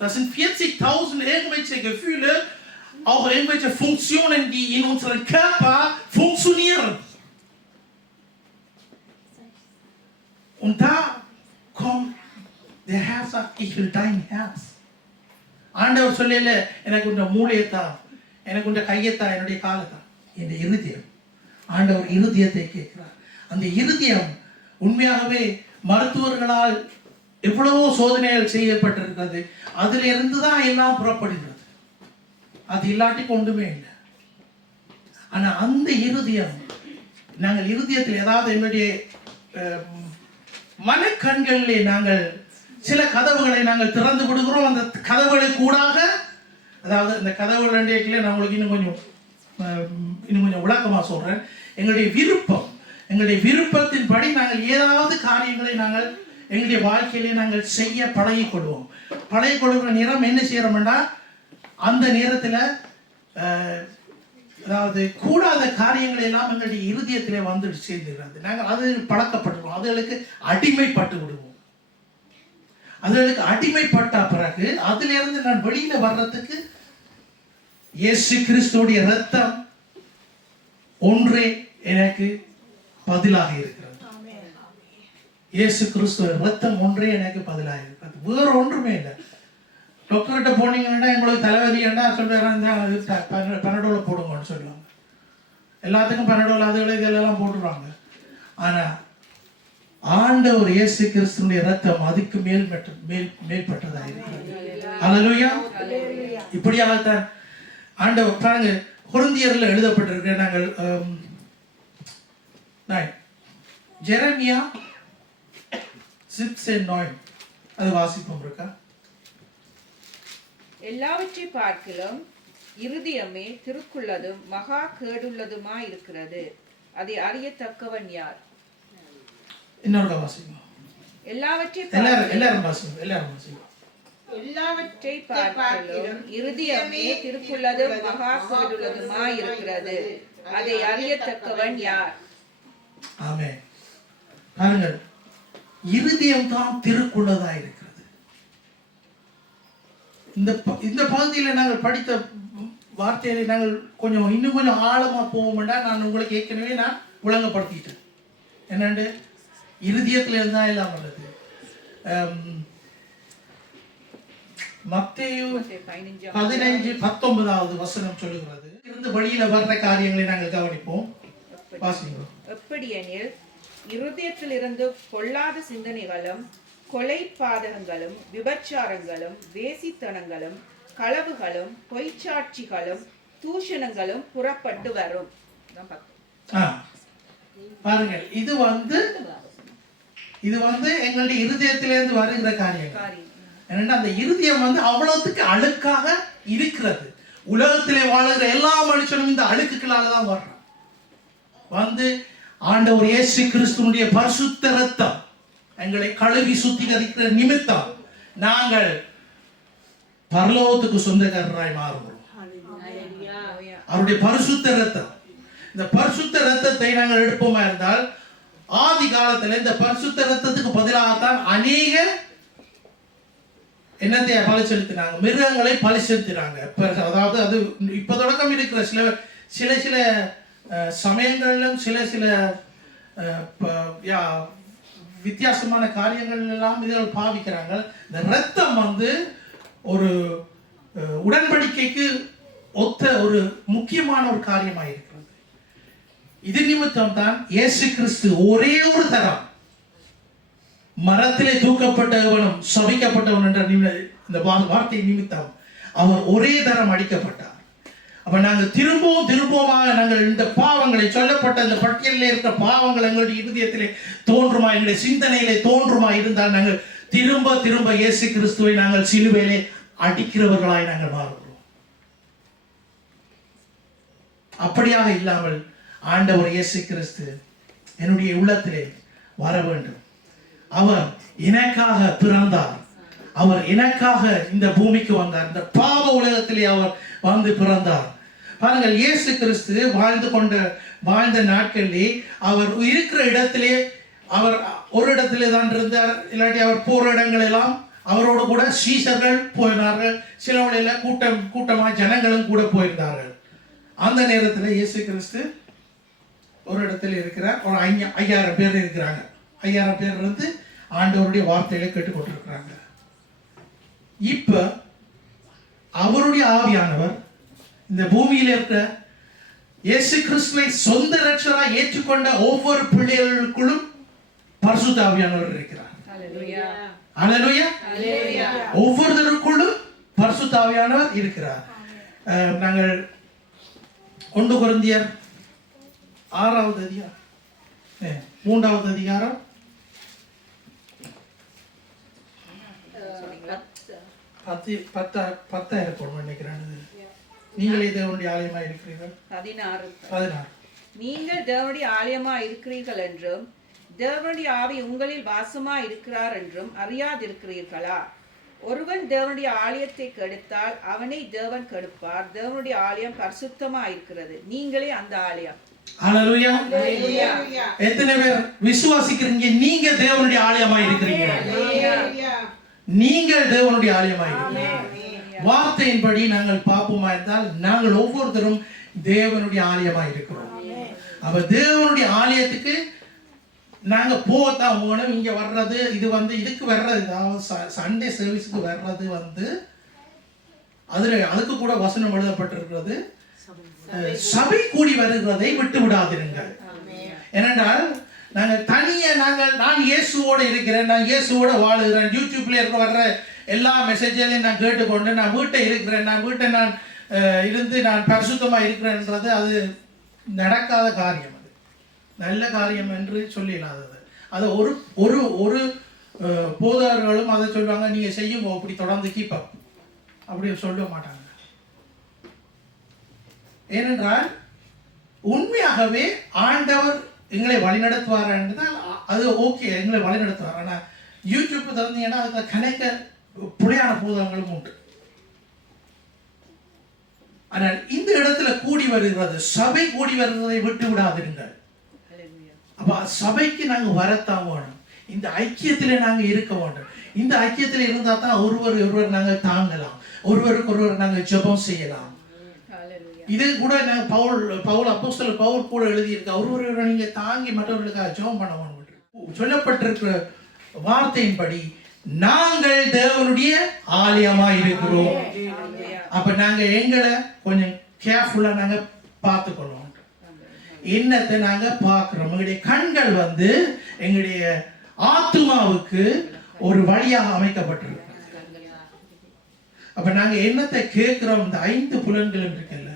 Das sind 40.000 irgendwelche Gefühle, auch irgendwelche Funktionen, die in unserem Körper funktionieren. Und da kommt der Herr, sagt, ich will dein Herz. ஆண்டவர் சொல்லல எனக்கு உண்ட மூளையத்தான், எனக்கு உண்ட கையத்தான், என்னுடைய காலத்தான், என் இருதயம். ஆண்டவர் இருதயத்தை கேட்கிறார். அந்த இருதயம் உண்மையாகவே மருத்துவர்களால் எவ்வளவோ சோதனைகள் செய்யப்பட்டிருக்கிறது. அதுல இருந்து தான் எல்லாம் புறப்படுகிறது. அது இல்லாட்டி ஒன்றுமே இல்லை. ஆனா அந்த இருதயம், நாங்கள் இருதயத்தில் ஏதாவது என்னுடைய மனக்கண்களிலே நாங்கள் சில கதவுகளை நாங்கள் திறந்து விடுகிறோம். அந்த கதவுகளுக்கு கூடாக, அதாவது இந்த கதவுகள் நான் உங்களுக்கு இன்னும் கொஞ்சம் விளக்கமாக சொல்றேன். எங்களுடைய விருப்பம், எங்களுடைய விருப்பத்தின்படி நாங்கள் ஏதாவது காரியங்களை நாங்கள் எங்களுடைய வாழ்க்கையிலே நாங்கள் செய்ய பழகிக்கொள்வோம். பழகிக்கொள்கிற நேரம் என்ன செய்யறோம்னா, அந்த நேரத்தில் அதாவது கூடாத காரியங்கள் எல்லாம் எங்களுடைய இருதயத்திலே வந்து சேர்ந்துகிறது. நாங்கள் அது பழக்கப்பட்டுருவோம், அதுகளுக்கு அடிமைப்பட்டு விடுவோம். அதுகளுக்கு அடிமைப்பட்ட பிறகு அதிலிருந்து நான் வெளியில வர்றதுக்கு இயேசு கிறிஸ்துவுடைய இரத்தம் ஒன்றே எனக்கு பதிலாக இருக்கிறது. இயேசு கிறிஸ்துவ இரத்தம் ஒன்றே எனக்கு பதிலாக இருக்கிறது. வேற ஒன்றுமே இல்லை. டாக்டர்கிட்ட போனீங்கன்னா எங்களுக்கு தலைவலின்னா சொல்றாங்க பனடோல போடுங்கன்னு சொல்லுவாங்க. எல்லாத்துக்கும் பனடோல் அதுகளை இதெல்லாம் போட்டுருவாங்க. ஆனா ஆண்டவர் இயேசு கிறிஸ்துவினுடைய இரத்தம் அதுக்கு மேல்பட்டதாக இருக்கிறது. அல்லேலூயா. இப்படியாகத்தான் ஆண்டவர் பாருங்க, கொரிந்தியர்ல எழுதப்பட்டிருக்க நாங்கள் ஜெரமியா 6:9 அது வாசிப்போம் இருக்கா? எல்லாவற்றை பார்க்கிலும் இருதயமே திருக்குள்ளதும் மகா கேடுள்ளதுமா இருக்கிறது, அதை அறியத்தக்கவன் யார்? இன்னொரு வாசிப்போம். எல்லாரும் வாசிப்போம். எல்லாவற்றை பார்க்கிலும் இருதயமே திருக்குள்ளதும் மகா கேடுள்ளதுமா இருக்கிறது, அதை அறியத்தக்கவன் யார்? ஆமென். பாருங்கள், இருதயம் தான் திருக்குள்ளதா இருக்கிறது. இந்த பகுதியில் நாங்கள் படித்த வார்த்தைகளை நாங்கள் இன்னும் கொஞ்சம் ஆழமா போவோம்னா, நான் உங்களுக்கு ஏற்கனவே நான் விளங்கப்படுத்திட்டேன். என்னண்டு இருதயத்துல இருந்தா எல்லாம் வருது. மத்தேயு 15:19 வசனம் சொல்லுகிறது. இருந்து வழியில வர்ற காரியங்களை நாங்கள் கவனிப்போம். வாசிங்க. எப்படியெனில் இருதயத்திலிருந்து பொல்லாத சிந்தனைகளும் கொலை பாதகங்களும் விபச்சாரங்களும் வேசித்தனங்களும் களவுகளும் பொய்ச்சாட்சிகளும் தூஷணங்களும் புறப்பட்டு வரும். பாருங்கள், இது எங்களுடைய இருதயத்திலிருந்து வருகிற காரியம். ஏன்னா அந்த இருதயம் அவ்வளவுக்கு அழுக்காக இருக்கிறது. உலகத்திலே வாழ்கிற எல்லா மனுஷனும் இந்த அழுக்குகளால தான் வர்றான். ஆண்டவர் இயேசு கிறிஸ்துவினுடைய பரிசுத்த இரத்தம் எங்களை கழுவி சுத்திகரிக்கிற நிமித்தம் நாங்கள் பரலோகத்துக்கு சொந்தக்காரராய் மாறுகிறோம். அவருடைய பரிசுத்த இரத்தம், இந்த பரிசுத்த இரத்தத்தை நாங்கள் எடுப்போமா இருந்தால், ஆதி காலத்துல இந்த பரிசுத்த இரத்தத்துக்கு பதிலாகத்தான் அநேக என்னத்தை பலி செலுத்தினாங்க, மிருகங்களை பலி செலுத்தினாங்க. அதாவது அது இப்ப தொடக்கம் இருக்கிற சில சமயங்களிலும் சில வித்தியாசமான காரியங்கள் எல்லாம் இதுகள் பாவிக்கிறாங்க. இந்த இரத்தம் ஒரு உடன்படிக்கைக்கு ஒத்த ஒரு முக்கியமான ஒரு காரியமாக இருக்கிறது. இது நிமித்தம் தான் இயேசு கிறிஸ்து ஒரே ஒரு தரம் மரத்திலே தூக்கப்பட்டவனும் சபிக்கப்பட்டவன் என்ற இந்த வார்த்தை நிமித்தம் அவர் ஒரே தரம் அடிக்கப்பட்டார். அப்ப நாங்கள் திரும்பமாக நாங்கள் இந்த பாவங்களை, சொல்லப்பட்ட இந்த பட்டியலில் இருக்கிற பாவங்கள் எங்களுடைய இருதயத்திலே தோன்றுமா, எங்களுடைய சிந்தனையிலே தோன்றுமா இருந்தால் நாங்கள் திரும்ப இயேசு கிறிஸ்துவை நாங்கள் சிலுவையிலே அடிக்கிறவர்களாய் நாங்கள் மாறுகிறோம். அப்படியாக இல்லாமல் ஆண்டவர் இயேசு கிறிஸ்து என்னுடைய உள்ளத்திலே வர வேண்டும். அவர் எனக்காக பிறந்தார். அவர் எனக்காக இந்த பூமிக்கு வந்தார். இந்த பாவ உலகத்திலே அவர் பிறந்தார். பாருங்கள், இயேசு கிறிஸ்து வாழ்ந்த நாட்களிலே அவர் இருக்கிற இடத்திலே அவர் ஒரு இடத்திலே தான் இருந்தார். இல்லாட்டி அவர் போற இடங்கள் எல்லாம் அவரோடு கூட சீஷர்கள் போயினார்கள். சில வழியில கூட்டமாக ஜனங்களும் கூட போயிருந்தார்கள். அந்த நேரத்தில் இயேசு கிறிஸ்து ஒரு இடத்துல இருக்கிறார். ஒரு 5000 பேர் இருக்கிறாங்க. 5000 பேர் ஆண்டவருடைய வார்த்தைகளை கேட்டுக்கொண்டிருக்கிறாங்க. இப்ப அவருடைய ஆவியானவர் இந்த பூமியில் இருக்கிற இயேசு கிறிஸ்துவை சொந்த ரட்சகராய் ஏற்றுக்கொண்ட ஒவ்வொரு பிள்ளைகளுக்குள்ளும் பரிசுத்த ஆவியானவர் இருக்கிறார். அல்லேலூயா. ஒவ்வொருத்தருக்குள்ளும் பரிசுத்த ஆவியானவர் இருக்கிறார். நாங்கள் 1 கொரிந்தியர் 6வது அதிகாரம் 3வது அதிகாரம் 10 இருக்கும் நினைக்கிறேன். நீங்களே தேவனுடைய ஆலயமாக இருக்கிறீர்கள். 16 நீங்கள் தேவனுடைய ஆலயமா இருக்கிறீர்கள் என்றும் தேவனுடைய ஆவி உங்களில் வாசமா இருக்கிறார் என்றும் அறியாதிருக்கிறீர்களா? ஒருவன் தேவனுடைய ஆலயத்தை கெடுத்தால் அவனை தேவன் கெடுப்பார். தேவனுடைய ஆலயம் பரிசுத்தமா இருக்கிறது, நீங்களே அந்த ஆலயம். அல்லேலூயா. எத்தனை பேர் விசுவாசிக்கிறீங்க நீங்க தேவனுடைய ஆலயமா இருக்கிறீங்க? நீங்கள் தேவனுடைய ஆலயமா இருக்கிறீங்க. வார்த்தையின்படி நாங்கள் பார்ப்போமா இருந்தால் நாங்கள் ஒவ்வொருத்தரும் தேவனுடைய ஆலயமா இருக்கிறோம். அப்ப தேவனுடைய ஆலயத்துக்கு நாங்க போகத்தான் போகணும். இங்க வர்றது இது இதுக்கு வர்றது சண்டே சர்வீஸுக்கு வர்றது அதுக்கு கூட வசனம் எழுதப்பட்டிருக்கிறது, சபை கூடி வருகிறதை விட்டு விடாதிருங்கள். ஏனென்றால் நாங்கள் தனியே நான் இயேசுவோட இருக்கிறேன், நான் இயேசுவோட வாழுகிறேன், யூடியூப்ல வர்ற எல்லா மெசேஜையும் நான் கேட்டுக்கொண்டு நான் வீட்டை இருக்கிறேன், நான் இருந்து நான் பரிசுத்தமா இருக்கிறேன்றது அது நடக்காத காரியம். அது நல்ல காரியம் என்று சொல்லிடாதது. அது ஒரு போதகர்களும் அதை சொல்லுவாங்க, நீங்க செய்யும் அப்படி தொடர்ந்து கீப் அப் அப்படி சொல்ல மாட்டாங்க. ஏனென்றால் உண்மையாகவே ஆண்டவர் எங்களை வழிநடத்துவார் என்றால் அது ஓகே, எங்களை வழிநடத்துவார். ஆனால் யூடியூப் திறந்தீங்கன்னா அதுக்கு கணக்க புலையான போதகங்களும் உண்டு. ஆனால் இந்த இடத்துல கூடி வருகிறது, சபை கூடி வருவதை விட்டு விடாதிருங்கள். அப்ப சபைக்கு நாங்க வரத்தான் வேணும், இந்த ஐக்கியத்திலே நாங்க இருக்க வேண்டும். இந்த ஐக்கியத்தில் இருந்தா தான் ஒருவர் நாங்க தாங்கலாம், ஒருவருக்கு ஒருவர் நாங்க ஜெபம் செய்யலாம். இது கூட பவுல் அப்போஸ்தலர் பவுல் கூட எழுதியிருக்க, ஒருவரை நீங்க தாங்கி மற்றவர்களுக்காக ஜெபம் பண்ண வேண்டும். சொல்லப்பட்டிருக்கிற வார்த்தையின்படி நாங்கள் தேவனுடைய ஆலயமா இருக்கிறோம். அப்ப நாங்க எங்களை கொஞ்சம் கேர்ஃபுல்லா நாங்க பார்த்துக்கொள்வோம். என்னத்தை நாங்க பார்க்கிறோம், எங்களுடைய கண்கள் எங்களுடைய ஆத்துமாவுக்கு ஒரு வழியாக அமைக்கப்பட்டிருக்கு. அப்ப நாங்க என்னத்தை கேட்கிறோம், இந்த 5 புலன்களும் இருக்குல்ல,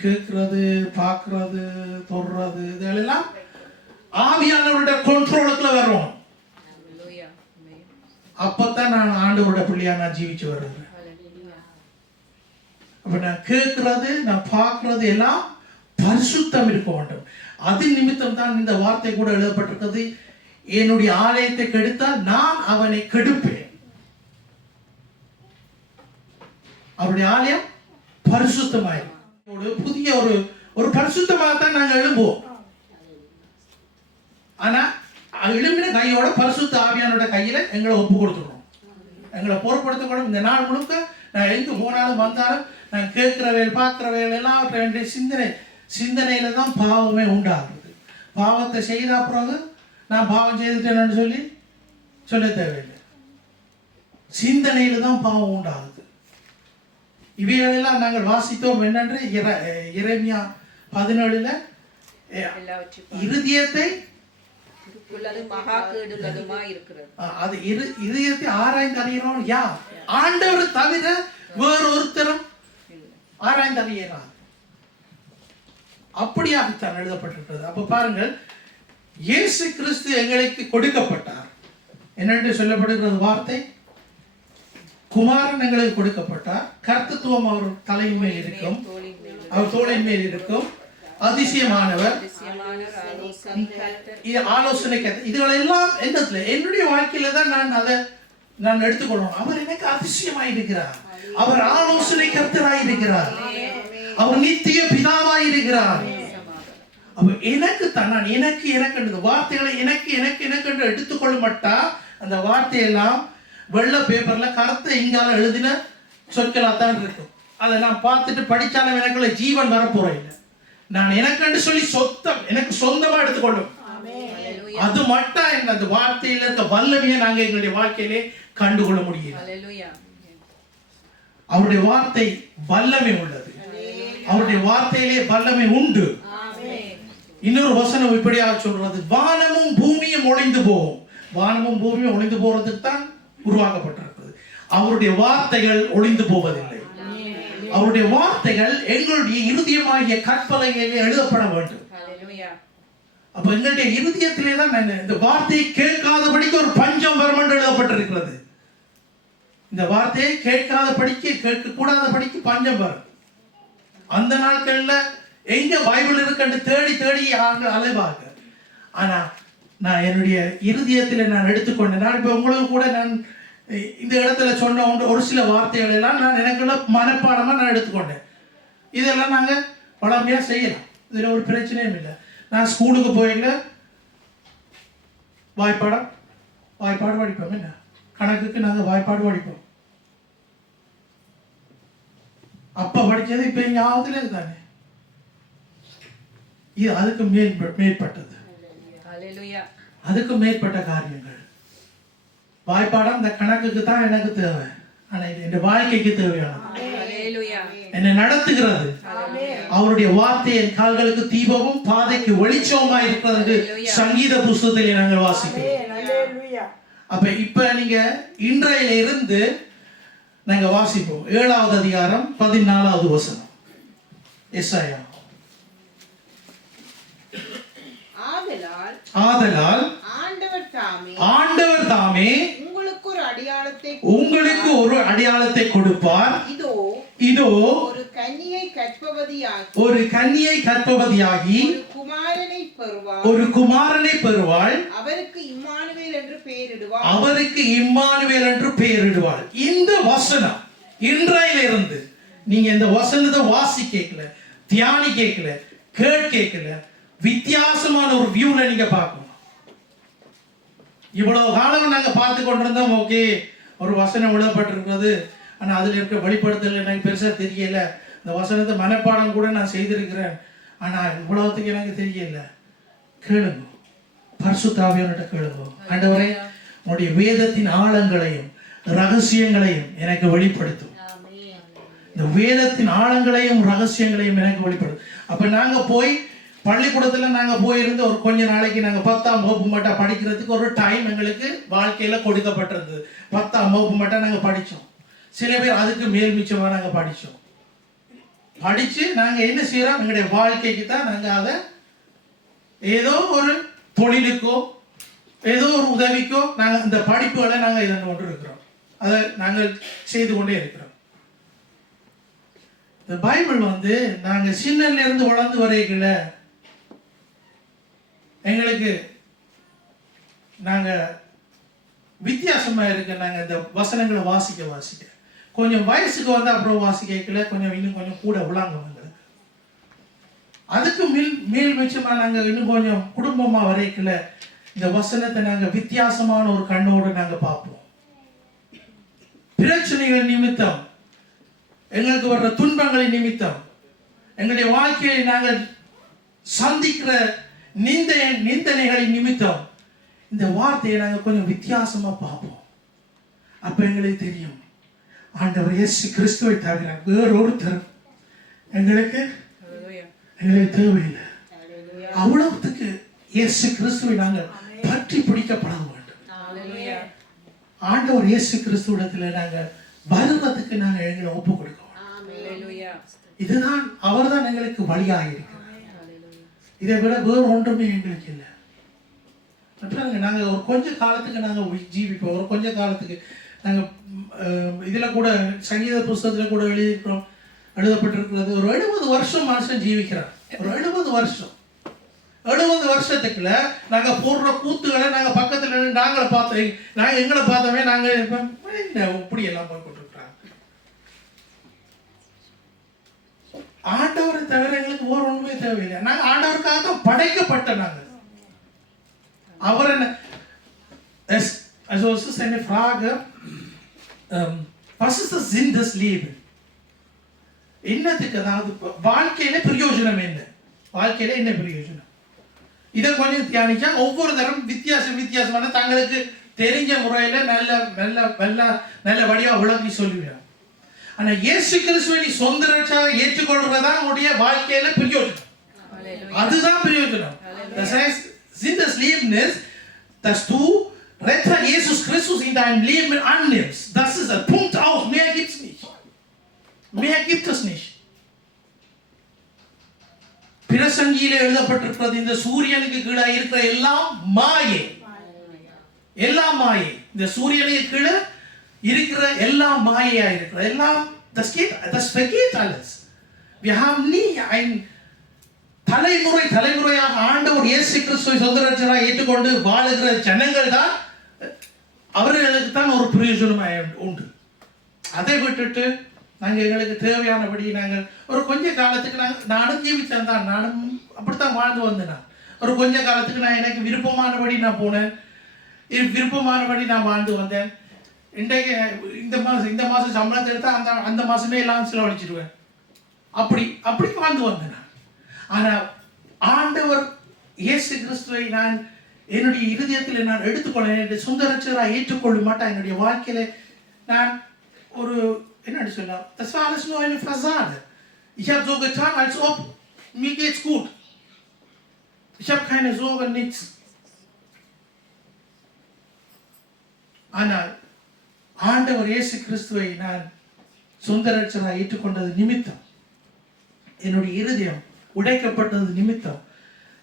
கேட்கிறது, பார்க்கறது, தொடுறது, இதெல்லாம் ஆவியானவருடைய கண்ட்ரோலுக்குள்ள வரும். அப்பதான் நான் ஆண்டவருடைய பிள்ளையா நான் ஜீவிச்சு வருகிறேன். அப்ப நான் கேட்கிறது, நான் பார்க்கறது எல்லாம் பரிசுத்தம் இருக்க வேண்டும். அது நிமித்தம் தான் இந்த வார்த்தை கூட எழுதப்பட்டிருக்கிறது, என்னுடைய ஆலயத்தை கெடுத்தால் நான் அவனை கெடுப்பேன். அவருடைய ஆலயம் பரிசுத்தமாயிருக்கும். புதிய ஒரு பரிசுத்தமாகத்தான் நாங்கள் எழும்புவோம். ஆனா எழும்பின கையோட பரிசுத்த ஆவியானோட கையில எங்களை ஒப்பு கொடுத்துருவோம், எங்களை பொறுப்படுத்தக்கூடும். இந்த நாள் முழுக்க நான் எங்க போனாலும் வந்தாலும் நான் கேட்கிற வேலை, பார்க்கிற வேலை எல்லாவற்றை சிந்தனையில தான் பாவமே உண்டாகுது. பாவத்தை செய்த பிறகு நான் பாவம் செய்துட்டேன்னு சொல்ல தேவையில்லை, சிந்தனையில தான் பாவம் உண்டாகுது. இவைகளெல்லாம் நாங்கள் வாசித்தோம். என்னென்று எரேமியா 17 இருதயத்தை அது இதயத்தை ஆராய்ந்து அறிகிறோம் யார்? ஆண்டவர் தவிர வேறு ஒருத்தரும் ஆராய்ந்து அறியறார். அப்படியாகத்தான் எழுதப்பட்டிருக்கிறது. அப்ப பாருங்கள், இயேசு கிறிஸ்து எங்களுக்கு கொடுக்கப்பட்டார். என்னென்று சொல்லப்படுகிறது வார்த்தை, குமாரன் எங்களுக்கு கொடுக்கப்பட்டார், கர்த்தத்துவம் அவர் தலையின் மேல் இருக்கும், அவர் தோளின் மேல் இருக்கும், அதிசயமானவர், ஆலோசனை கர்த்தர். இதுகளெல்லாம் என்னுடைய வாழ்க்கையில தான் நான் எடுத்துக்கொள்ளணும். அவர் எனக்கு அதிசயமாய் இருக்கிறார், அவர் ஆலோசனை கர்த்தராய் இருக்கிறார், அவர் நித்திய பிதாவாய் இருக்கிறார். அவர் எனக்கு தான், நான் எனக்கு வார்த்தைகளை எனக்கு எடுத்துக்கொள்ள மாட்டா. அந்த வார்த்தையெல்லாம் வெள்ளை பேப்பர்ல கருத்தை இங்கால எழுதின சொற்களாத்தான் இருக்கும். அதை நான் பார்த்துட்டு படிச்சாலும் எனக்குள்ள ஜீவன் வரப்போற இல்லை. நான் எனக்கு சொல்லி எனக்கு சொந்தமா எடுத்துக்கொள்ளும். அது மட்டும் அந்த வார்த்தையில இருக்க வல்லமையை நாங்க எங்களுடைய வாழ்க்கையிலே கண்டுகொள்ள முடியும். அவருடைய வார்த்தை வல்லமை உள்ளது. அவருடைய வார்த்தையிலே வல்லமை உண்டு. இன்னொரு வசனம் இப்படியாக சொல்றது, வானமும் பூமியும் ஒளிந்து போகும். வானமும் பூமியும் ஒளிந்து போறதுக்கு தான் உருவாக்கப்பட்டிருக்கிறது. அவருடைய வார்த்தைகள் ஒளிந்து போவதில்லை. அவருடைய வார்த்தைகள் எங்களுடைய இருதயமாகிய கற்பலகையிலே எழுதப்பட வேண்டும். அப்ப எங்களுடைய இருதயத்திலே தான் இந்த வார்த்தையை கேட்காதபடிக்கு ஒரு பஞ்சம் வரும் என்று எழுதப்பட்டிருக்கிறது. இந்த வார்த்தையை கேட்க கூடாதபடிக்கு பஞ்சம் வரும். அந்த நாட்கள்ல எங்க பைபிள் இருக்குன்னு தேடி தேடி அலைவாங்க. ஆனா நான் என்னுடைய இருதயத்தில் நான் எடுத்துக்கொண்டேன். நான் இப்ப உங்களுக்கு கூட நான் இந்த இடத்துல சொன்ன ஒரு சில வார்த்தைகள் எல்லாம் நான் எனக்குள்ள மனப்பாடமா நான் எடுத்துக்கொண்டேன். இதெல்லாம் நாங்க பழமையா செய்யலாம், இதுல ஒரு பிரச்சனையும் இல்லை. நான் ஸ்கூலுக்கு போயில வாய்ப்பாடு படிப்போம். என்ன கணக்குக்கு நாங்க வாய்ப்பாடு படிப்போம். அப்ப படிச்சது இப்ப ஞாபகத்துல தானே. இது அதுக்கு மேற்பட்டது, அதுக்கு மேற்பட்ட காரியங்கள். வாய்ப்பாடம் இந்த கணக்குக்கு தான் எனக்கு தேவை, ஆனா இது என் வாழ்க்கைக்கு தேவையானது, என்னை நடத்துகிறது. அவருடைய வார்த்தை என் கால்களுக்கு தீபமும் பாதைக்கு வெளிச்சமா இருக்கிறது. சங்கீத புஸ்தகத்தில் நாங்கள் வாசிக்கிறோம். அப்ப இப்ப நீங்க இன்றையில இருந்து நாங்க வாசிப்போம் 7வது அதிகாரம் 14வது வசனம். எஸ்ஐயா. ஆதலால் ஆண்டவர் தாமே உங்களுக்கு ஒரு அடையாளத்தை கொடுப்பார். இதோ ஒரு கன்னியை கற்பவதியாகி ஒரு குமாரனை பெறுவாள். அவருக்கு இம்மானுவேல் என்று பெயரிடுவாள். இந்த வசனம் இன்றையிலிருந்து நீங்க இந்த வசனத்தை வாசிக்கல, தியானி கேட்கல, கேட்கல, வித்தியாசமான ஒரு வியூல நீங்க பார்க்கணும். இவ்வளவு காலம் நாங்க பார்த்து கொண்டிருந்தோம். ஓகே, ஒரு வசனம் எழுதப்பட்டிருக்கிறது, ஆனா அதுல இருக்க வெளிப்படுத்தல் எனக்கு பெருசா தெரியல. இந்த வசனத்தை மனப்பாடம் கூட நான் செய்திருக்கிறேன், ஆனா இவ்வளவுத்துக்கு எனக்கு தெரியல. கேளுங்க, பரிசுத்த ஆவியானவர்கிட்ட கேளுங்க. ஆண்டவரே, உன்னுடைய வேதத்தின் ஆழங்களையும் ரகசியங்களையும் எனக்கு வெளிப்படுத்தும். இந்த வேதத்தின் ஆழங்களையும் ரகசியங்களையும் எனக்கு வெளிப்படுத்தும். அப்ப நாங்க போய் பள்ளிக்கூடத்துல நாங்க போயிருந்து ஒரு கொஞ்ச நாளைக்கு நாங்க 10ஆம் வகுப்பு மட்டும் படிக்கிறதுக்கு ஒரு டைம் எங்களுக்கு வாழ்க்கையில கொடுக்கப்பட்டிருந்தது. 10ஆம் வகுப்பு மட்டும் நாங்க படிச்சோம். சில பேர் அதுக்கு மேல் மிச்சமா நாங்க படிச்சோம். படிச்சு நாங்க என்ன செய்யறோம், எங்களுடைய வாழ்க்கைக்கு தான் நாங்க அதை ஏதோ ஒரு தொழிலுக்கோ ஏதோ ஒரு உதவிக்கோ நாங்க இந்த படிப்புகளை நாங்க இதை கொண்டு இருக்கிறோம். அதை நாங்கள் செய்து கொண்டே இருக்கிறோம். இந்த பைபிள் நாங்க சின்னல இருந்து வளர்ந்து வரைக்கல எங்களுக்கு நாங்க வித்தியாசமா இருக்கு. நாங்க இந்த வசனங்களை வாசிக்க கொஞ்சம் வயசுக்கு அப்புறம் வாசிக்கல, கொஞ்சம் இன்னும் கொஞ்சம் கூட விளாங்குவாங்க. அதுக்கு மேல் மிச்சமா நாங்க இன்னும் கொஞ்சம் குடும்பமா வரைக்கல இந்த வசனத்தை நாங்க வித்தியாசமான ஒரு கண்ணோடு நாங்க பார்ப்போம். பிரச்சனைகள் நிமித்தம், எங்களுக்கு வர்ற துன்பங்களின் நிமித்தம், எங்களுடைய வாழ்க்கையை நாங்கள் சந்திக்கிற நிந்தனைகளின் நிமித்தம் இந்த வார்த்தையை நாங்கள் கொஞ்சம் வித்தியாசமா பார்ப்போம். அப்ப எங்களுக்கு தெரியும், ஆண்டவர் இயேசு கிறிஸ்துவை தவிர வேறொருத்தர் எங்களுக்கு தேவையில்லை. அவ்வளவுக்கு இயேசு கிறிஸ்துவை நாங்கள் பற்றி பிடிக்கப்பட வேண்டும். ஆண்டவர் இயேசு கிறிஸ்துவிடத்துல நாங்கள் வருவதற்கு நாங்கள் எங்களை ஒப்பு கொடுக்கணும். இதுதான் அவர்தான் எங்களுக்கு வழியாக இருக்கிறார். இதை விட வேறு ஒன்றுமே எங்களுக்கு இல்லை. நாங்கள் ஒரு கொஞ்ச காலத்துக்கு நாங்கள் ஜீவிப்போம். ஒரு கொஞ்ச காலத்துக்கு நாங்கள் இதில் கூட சங்கீத புஸ்தகத்தில் கூட எழுதப்பட்டிருக்கிறது, ஒரு 70 வருஷம் மனுஷன் ஜீவிக்கிறார். ஒரு 70 வருஷம், 70 வருஷத்துக்குள்ள நாங்கள் போடுற கூத்துகளை நாங்கள் பக்கத்தில் நாங்களை பார்த்தோம். நாங்கள் எங்களை பார்த்தோமே நாங்கள் இப்படி எல்லாம் போய் கொண்டிருக்கிறாங்க. ஆண்டவரை தவிர எங்களுக்கு ஒரு ஒன்றுமே தேவையில்லை. நாங்கள் ஆண்டவருக்காக தான் படைக்கப்பட்ட நாங்கள். அவர் என்ன also es ist eine Frage, was ist der Sinn des Lebens? என்னத்துக்கு, அதாவது வாழ்க்கையில பிரயோஜனம் என்ன, வாழ்க்கையில என்ன பிரயோஜனம், இதை கொஞ்சம் தியானிச்சா ஒவ்வொரு தரம் வித்தியாசமான தங்களுக்கு தெரிஞ்ச முறையில நல்ல நல்ல நல்ல நல்ல வடிவா விளக்கி சொல்லுவேன். ஆனா இயேசு கிறிஸ்துவை நீ சொந்த ரட்சகராக ஏற்றுக்கொள்றதா உன்னுடைய வாழ்க்கையில பிரயோஜனம். அதுதான் பிரயோஜனம். Das heißt, sind das Leben ist, dass du Retter Jesus Christus in deinem Leben annimmst. Das ist der Punkt auch. Mehr gibt's nicht. Mehr gibt es nicht. பிரசங்கியிலே எழுதப்பட்டிருக்கிறது, இந்த சூரியனுக்கு கீழே இருக்கிற எல்லாம் மாயை. எல்லாம் மாயை. இந்த சூரியனுக்கு கீழே இருக்கிற எல்லாம் மாயையா இருக்கிற எல்லாம், das vergeht alles. Wir haben nie ein தலைமுறையாக ஆண்டவர் இயேசு கிறிஸ்துவை சொந்த ரட்சகராக ஏற்றுக்கொண்டு வாழுகிற ஜனங்கள் தான், அவர்களுக்கு தான் ஒரு பிரயோஜனம் உண்டு. அதை விட்டுட்டு நாங்கள் எங்களுக்கு தேவையானபடி நாங்கள் ஒரு கொஞ்ச காலத்துக்கு நானும் ஜீவிச்சேன் தான், நானும் அப்படித்தான் வாழ்ந்து வந்தேன். நான் ஒரு கொஞ்ச காலத்துக்கு நான் எனக்கு விருப்பமானபடி நான் போனேன், விருப்பமானபடி நான் வாழ்ந்து வந்தேன். இன்றைக்கு இந்த மாதம் சம்பளத்தை எடுத்தால் அந்த மாதமே எல்லாம் செலவழிச்சிடுவேன். அப்படி வாழ்ந்து வந்தேன் நான். ஆனால் ஆண்டவர் இயேசு கிறிஸ்துவை நான் என்னுடைய இருதயத்தில் நான் எடுத்துக்கொள்ள, என்னுடைய சொந்த ரட்சகராக ஏற்றுக்கொள்ள மாட்டேன். என்னுடைய வாழ்க்கையில நான் ஒரு என்ன சொல்லலாம், das war alles nur eine Fassade. Ich habe so getan, als ob mir geht's gut. Ich habe keine Sorgen, nichts. ஆனால் ஆண்டவர் இயேசு கிறிஸ்துவை நான் சொந்த ரட்சகராக ஏற்றுக்கொண்டது நிமித்தம், என்னுடைய இருதயம் உடைக்கப்பட்டது நிமித்தம்,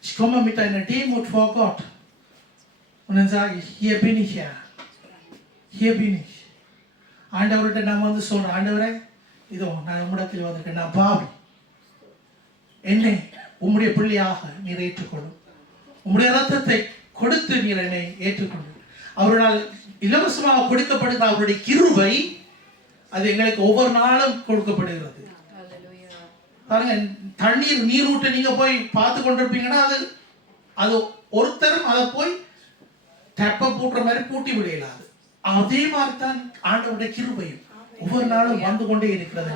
ich komme mit einer Demut vor Gott und dann sage ich, hier bin ich ja, hier bin ich. ஆண்டவர்கிட்ட நான் வந்து சொல்றேன், ஆண்டவரே இதோ நான் உம்மிடத்தில் வந்திருக்கேன், நான் பாவி, என்னை உம்முடைய பிள்ளையாக நீர் ஏற்றுக்கொள்ளும், உம்முடைய ரத்தத்தை கொடுத்து நீர் என்னை ஏற்றுக்கொள்ளும். அவரால் இலவசமாக கொடுக்கப்படுகிற அவருடைய கிருபை அது எங்களுக்கு ஒவ்வொரு நாளும் கொடுக்கப்படுகிறது. பாருங்க, தண்ணீர் நீரூட்டை நீங்க போய் பார்த்து கொண்டிருப்பீங்கன்னா அது ஒருத்தரும் அதை போய் டெப்ப பூட்டுற மாதிரி பூட்டி விடையலாது. அதே மாதிரி தான் ஆண்டவருடைய கிருபையும் ஒவ்வொரு நாளும் வந்து கொண்டே இருக்கிறது.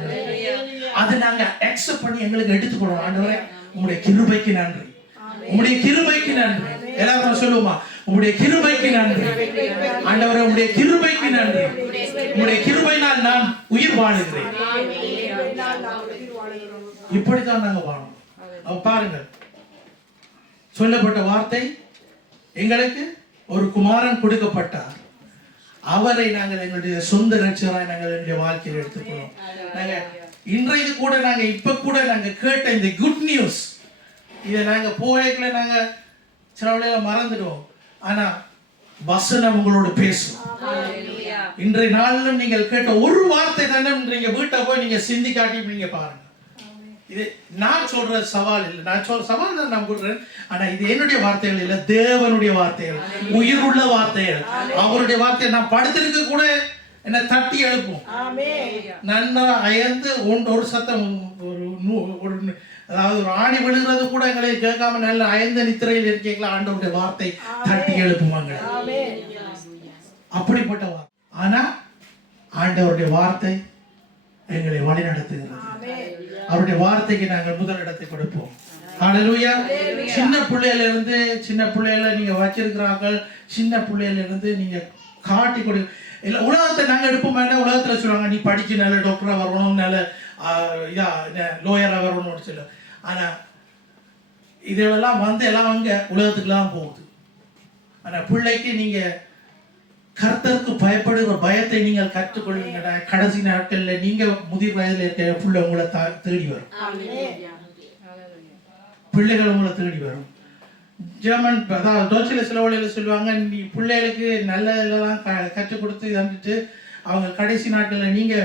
அதை நாங்க அக்செப்ட் பண்ணி எங்களுக்கு எடுத்துக்கொள்ளணும். ஆண்டவரே உங்களுடைய கிருபைக்கு நன்றி, உங்களுடைய கிருபைக்கு நன்றி. எல்லாரும் சொல்லுவோமா, உங்களுடைய கிருபைக்கு நன்றி ஆண்டவரே, உங்களுடைய கிருபைக்கு நன்றி, உங்களுடைய கிருபையினால் நான் உயிர் வாழுகிறேன். இப்படித்தான் நாங்க வாழணும். பாருங்கள், சொல்லப்பட்ட வார்த்தை, எங்களுக்கு ஒரு குமாரன் கொடுக்கப்பட்டார், அவரை நாங்கள் எங்களுடைய சொந்த ரட்சகராய் நாங்கள் என்னுடைய வாழ்க்கையில் எடுத்துக்கணும். நாங்க இன்றைக்கு கூட நாங்க இப்ப கூட நாங்க கேட்ட இந்த குட் நியூஸ், இதை நாங்க போகல நாங்க சில வேளையில மறந்துடுவோம். ஆனா வசனம் உங்களோட பேசும். இன்றைய நாளிலும் நீங்கள் கேட்ட ஒரு வார்த்தை தானே நீங்க வீட்டை போய் நீங்க சிந்தி காட்டி நீங்க பாருங்க. இது நான் சொல்ற சவால் இல்லை, நான் சொல்ற சவால் தான் நான் கொடுறேன். ஆனா இது என்னுடைய வார்த்தைகள் இல்லை, தேவனுடைய வார்த்தைகள், உயிர் உள்ள வார்த்தைகள். அவருடைய வார்த்தையை நான் படுத்திருக்க கூட என்ன தட்டி எழுப்பும். நன்னா அயர்ந்து ஒரு சத்தம், ஒரு அதாவது ஒரு ஆணி விழுகிறது கூட எங்களை கேட்காம நல்ல அயர்ந்த நித்திரையில் இருக்கீங்களா, ஆண்டவருடைய வார்த்தை தட்டி எழுப்புவாங்க. அப்படிப்பட்ட வார்த்தை. ஆனா ஆண்டவருடைய வார்த்தை எங்களை வழி நடத்துகிறது. அவருடைய வார்த்தைக்கு நாங்கள் முதல் இடத்தை கொடுப்போம். ஹல்லேலூயா. சின்ன பிள்ளையில நீங்க வச்சிருக்கிறாங்க, சின்ன பிள்ளையில இருந்து நீங்க காட்டி கொடு. உலகத்தை நாங்க எடுப்போம். உலகத்துல சொல்லுவாங்க, நீ படிச்சு நல்ல டாக்டரா வரணும், நல்ல லோயரா வரணும்னு சொல்ல. ஆனா இதெல்லாம் வந்து எல்லாம் அங்க உலகத்துக்குலாம் போகுது. ஆனா பிள்ளைக்கு நீங்க கர்த்தருக்கு பயப்படுகிற பயத்தை நீங்கள் கற்றுக்கொள்வீங்க. கடைசி நாட்கள்ல நீங்க முதிர் வயதுல இருக்க பிள்ளை உங்களை தேடி வரும், பிள்ளைகள் உங்களை தேடி வரும். ஜெர்மன் அதாவது டோச்சில சில வழியில சொல்லுவாங்க, நீ பிள்ளைகளுக்கு நல்லதெல்லாம் கற்றுக் கொடுத்து வந்துட்டு அவங்க கடைசி நாட்கள்ல நீங்க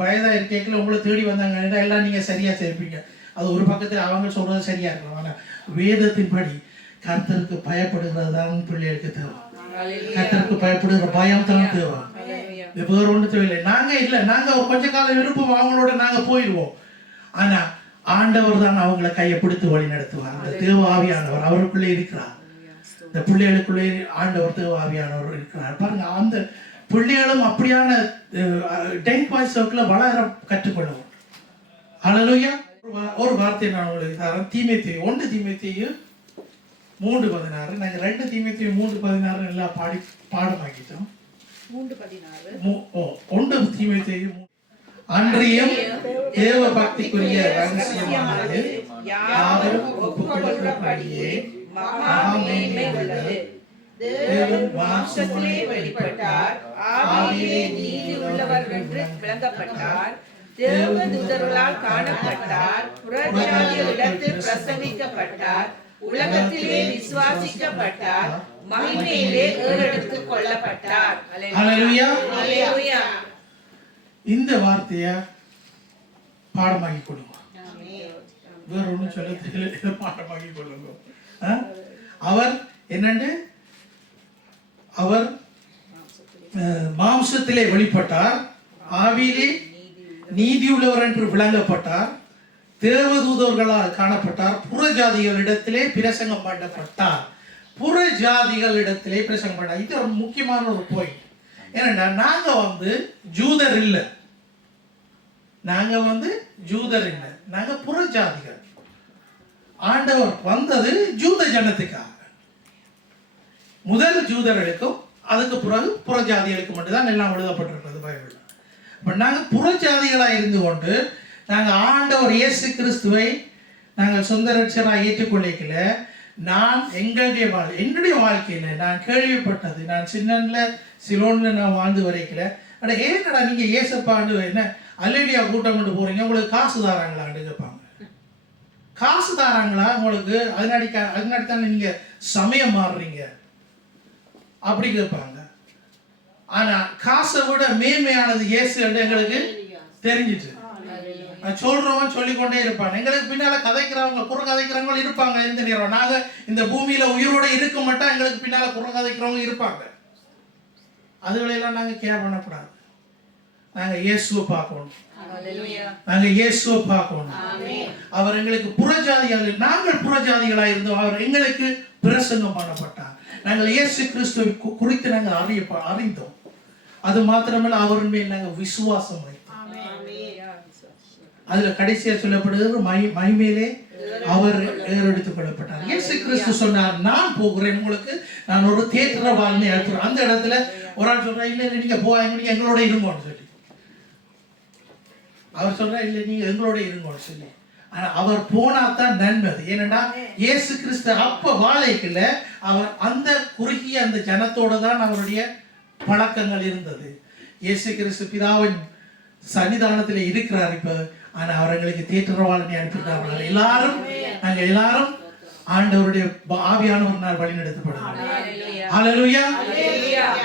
வயதா இருக்கல உங்களை தேடி வந்தாங்க, எல்லாம் நீங்க சரியா சேர்ப்பீங்க. அது ஒரு பக்கத்துல அவங்க சொல்றது சரியா இருக்கும். ஆனா வேதத்தின்படி கர்த்தருக்கு பயப்படுகிறது தான் பிள்ளைகளுக்கு தேவை. கர்த்தருக்கு பயப்படுகிற பயம் தான் தேவை, வேற ஒன்று தேவையில்லை. நாங்க கொஞ்ச காலம் விருப்பம் அவங்களோட நாங்க போயிடுவோம். ஆனா ஆண்டவர் தான் அவங்களை கையை பிடித்து வழி நடத்துவார். அந்த தேவ ஆவியானவர் அவருக்குள்ளே இருக்கிறார். இந்த பிள்ளைகளுக்குள்ளே ஆண்டவர் தேவ ஆவியானவர் இருக்கிறார். பாருங்க, அந்த பிள்ளைகளும் அப்படியான டெங்க் வாய்ஸ் சர்க்கிள வளர கற்றுக்கொள்ளுவோம். ஹல்லேலூயா. ஒரு வார்த்தை நான் உங்களுக்கு தரேன். தீமோத்தேயு 1 தீமோத்தேயு 3:16. நாங்க 2 தீமோத்தேயு 3:16 எல்லாம் பாடமாக்கிட்டோம். 3:16 1 தீமோத்தேயு அன்றியும் தேவ பக்திக்குரிய ரகசியமானது யாரும் ஒப்புக்கொள்கிறபடியே மகா மேன்மை உள்ளது. தேவன் மாம்சத்திலே வெளிப்பட்டார், ஆவியிலே நீதி உள்ளவர் என்று விளங்கப்பட்டார், தேவதூதர்களால் காணப்பட்டார், புறஜாதிகளிடத்தில் பிரசங்கிக்கப்பட்டார், உலகத்திலே விசுவாசிக்கப்பட்டார், மகிமையிலே ஏறெடுத்துக் கொள்ளப்பட்டார். அல்லேலூயா. அல்லேலூயா. இந்த வார்த்தைய பாடமாக்கி கொடுங்க. வேற ஒன்றும் சொல்ல தெரியல, இதை பாடமாக்கி கொடுங்க. அவர் என்னண்டு அவர் மாம்சத்திலே வெளிப்பட்டார், ஆவியிலே நீதியுள்ளவர் என்று விளங்கப்பட்டார், தேவதூதர்களால் காணப்பட்டார், புறஜாதிகளிடத்திலே பிரசங்கம் பண்ணப்பட்டார். புறஜாதிகளிடத்திலே பிரசங்கம் பண்ணார். இது ஒரு முக்கியமான ஒரு பாயிண்ட். ஏன்னா நாங்க ஜூதர் இல்லை, ஜூதர் இல்லை, நாங்க புறஜாதிகள். ஆண்டவர் வந்தது ஜூத ஜனத்துக்காக. முதல் ஜூதர்களுக்கும் அதுக்கு பிறகு புறஜாதிகளுக்கு மட்டும்தான் எல்லாம் எழுதப்பட்டிருக்கிறது பைபிள். இப்போ நாங்கள் புறஜாதிகளாக இருந்து கொண்டு நாங்கள் ஆண்டவர் இயேசு கிறிஸ்துவை நாங்கள் சொந்த ரட்சகராக ஏற்றுக்கொள்ளிக்கல. நான் என்னுடைய வாழ்க்கையில் நான் கேள்விப்பட்டது, நான் சின்னன்ல சிலோன்ல நான் வாழ்ந்து வரைக்கல. ஆனால் ஏன்னடா நீங்கள் ஏசப்பாண்டு என்ன அல்லேலியா கூட்டம் கொண்டு போகிறீங்க, உங்களுக்கு காசு தாராங்களான்னு கேட்பாங்க. காசு தாராங்களா உங்களுக்கு? அதனாடி தானே நீங்கள் சமயம் மாறுறீங்க அப்படி கேட்பாங்க. ஆனா காசை விட மேன்மையானது இயேசு என்று எங்களுக்கு தெரிஞ்சிட்டு சொல்றவன் சொல்லிக்கொண்டே இருப்பான். எங்களுக்கு பின்னால கதைக்கிறவங்க குறை கதைக்கிறவங்க இருப்பாங்க. எந்த நேரம் நாங்க இந்த பூமியில உயிரோட இருக்க மாட்டோம், எங்களுக்கு பின்னால குறை கதைக்கிறவங்க இருப்பாங்க. அதுகளெல்லாம் நாங்க கேர் பண்ணக்கூடாது. நாங்க இயேசுவை பார்க்கணும், நாங்க இயேசுவை பார்க்கணும். அவர் எங்களுக்கு புறஜாதிகள், நாங்கள் புறஜாதிகளாக இருந்தோம், அவர் எங்களுக்கு பிரசங்கம் பண்ணப்பட்டார். நாங்கள் இயேசு கிறிஸ்துவை குறித்து நாங்கள் அறிந்தோம். அது மாத்திரமல்ல, அவர் மேல் நாங்கள் விசுவாசம் வைத்தோம். அதுல கடைசியா சொல்லப்படுகிறது மகிமையிலே அவர் ஏறெடுத்துக் கொள்ளப்பட்டார். இயேசு கிறிஸ்து சொன்னார், நான் போகிறேன், உங்களுக்கு நான் ஒரு தேற்ற வாழ்மை அழைக்கிறேன். அந்த இடத்துல ஒரு ஆள் சொல்றா, இல்ல நீங்க போவாங்க, நீங்க எங்களோட இருங்கன்னு சொல்லி. அவர் சொல்றா, இல்ல நீங்க எங்களோட இருங்கன்னு சொல்லி. ஆனா அவர் போனாதான் நன்மை. ஏனென்றா இயேசு கிறிஸ்து அப்ப வாழைக்குள்ள அவர் அந்த குறுகிய அந்த ஜனத்தோட தான் அவருடைய பழக்கங்கள் இருந்தது. இயேசு கிறிஸ்து பிதாவின் சன்னிதானத்தில் இருக்கிறார் இப்ப. ஆனா அவர்களுக்கு தேற்றவாளனை அனுப்பிட்டார்கள். நாங்க எல்லாரும் ஆண்டவருடைய ஆவியானவர் நாள் வழி நடத்தப்படுவோம். ஹல்லேலூயா.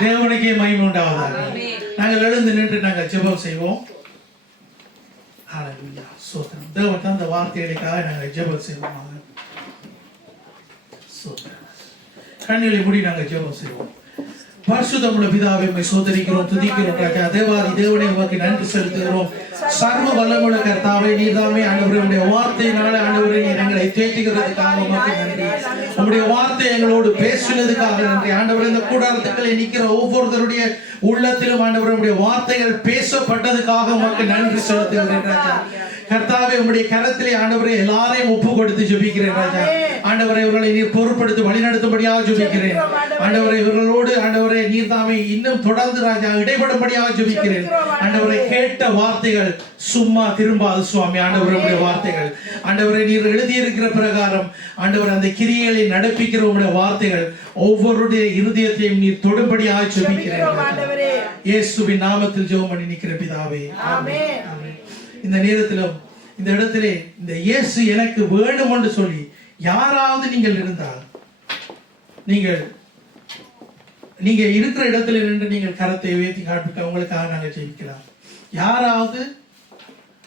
தேவனுக்கே மகிமை உண்டாவதாக. நாங்கள் எழுந்து நின்று நாங்கள் ஜெபம் செய்வோம். ஹல்லேலூயா. ஸ்தோத்திரம். தேவன் தந்த வார்த்தைகளுக்காக நாங்கள் ஜெபம் செய்வோம். ஸ்தோத்திரம். கண்களை மூடி நாங்கள் ஜெபம் செய்வோம். பரிசுத்தமுள்ள பிதாவே, உம்மை சோதரிக்கிறோம், துதிக்கிறோம் ராஜா. தேவாதி தேவனே, உமக்கு நன்றி செலுத்துகிறோம். சர்வ வல்லமுள்ள கர்த்தாவே, நீர்தாமே ஆண்டவரே, உம்முடைய வார்த்தையினால ஆண்டவரே நீர் எங்களை தேற்றுகிறதுக்காக உமக்கு நன்றி. உம்முடைய வார்த்தை எங்களோடு பேசுனதுக்காக நன்றி ஆண்டவரே. இந்த கூடாரத்துக்களை நிற்கிற ஒவ்வொருத்தருடைய உள்ளத்திலும் ஆண்டவரே உம்முடைய வார்த்தைகள் பேசப்பட்டதுக்காக உமக்கு நன்றி செலுத்துகிறேன் ராஜா. கர்த்தாவே, உம்முடைய கரத்திலே ஆண்டவரே எல்லாரையும் ஒப்பு கொடுத்து ஜெபிக்கிறேன் ராஜா. ஆண்டவரே, இவர்களை நீர் பொறுப்படுத்தி வழிநடத்தும்படியாக ஜெபிக்கிறேன் ஆண்டவரே. இவர்களோடு ஆண்டவரே நீர் தாமே இன்னும் தொடர்ந்து ராஜா இடைபடும்படியாக ஜெபிக்கிறேன் ஆண்டவரே. கேட்ட வார்த்தைகள் சும்மா திரும்பாது சுவாமி. ஆண்டவருடைய வார்த்தைகள் ஆண்டவரை நீர் எழுதியிருக்கிற பிரகாரம் ஆண்டவர் அந்த கிரியைகளை நடப்பிக்கிற உங்களுடைய வார்த்தைகள் ஒவ்வொருடைய இருதயத்தையும் நீர் தொடும்படியாக ஜெபிக்கிறேன் இயேசுவின் நாமத்தில் ஜெபம் பண்ணி நிற்கிற பிதாவே, ஆமென். இந்த நேரத்திலும் இந்த இடத்திலே இந்த இயேசு எனக்கு வேண்டும் என்று சொல்லி யாராவது நீங்கள் இருந்தால் நீங்க இருக்கிற இடத்துல நின்று நீங்கள் கரத்தை உயர்த்தி காண்பிக்க உங்களுக்காக நாங்கள் ஜெபிக்கலாம். யாராவது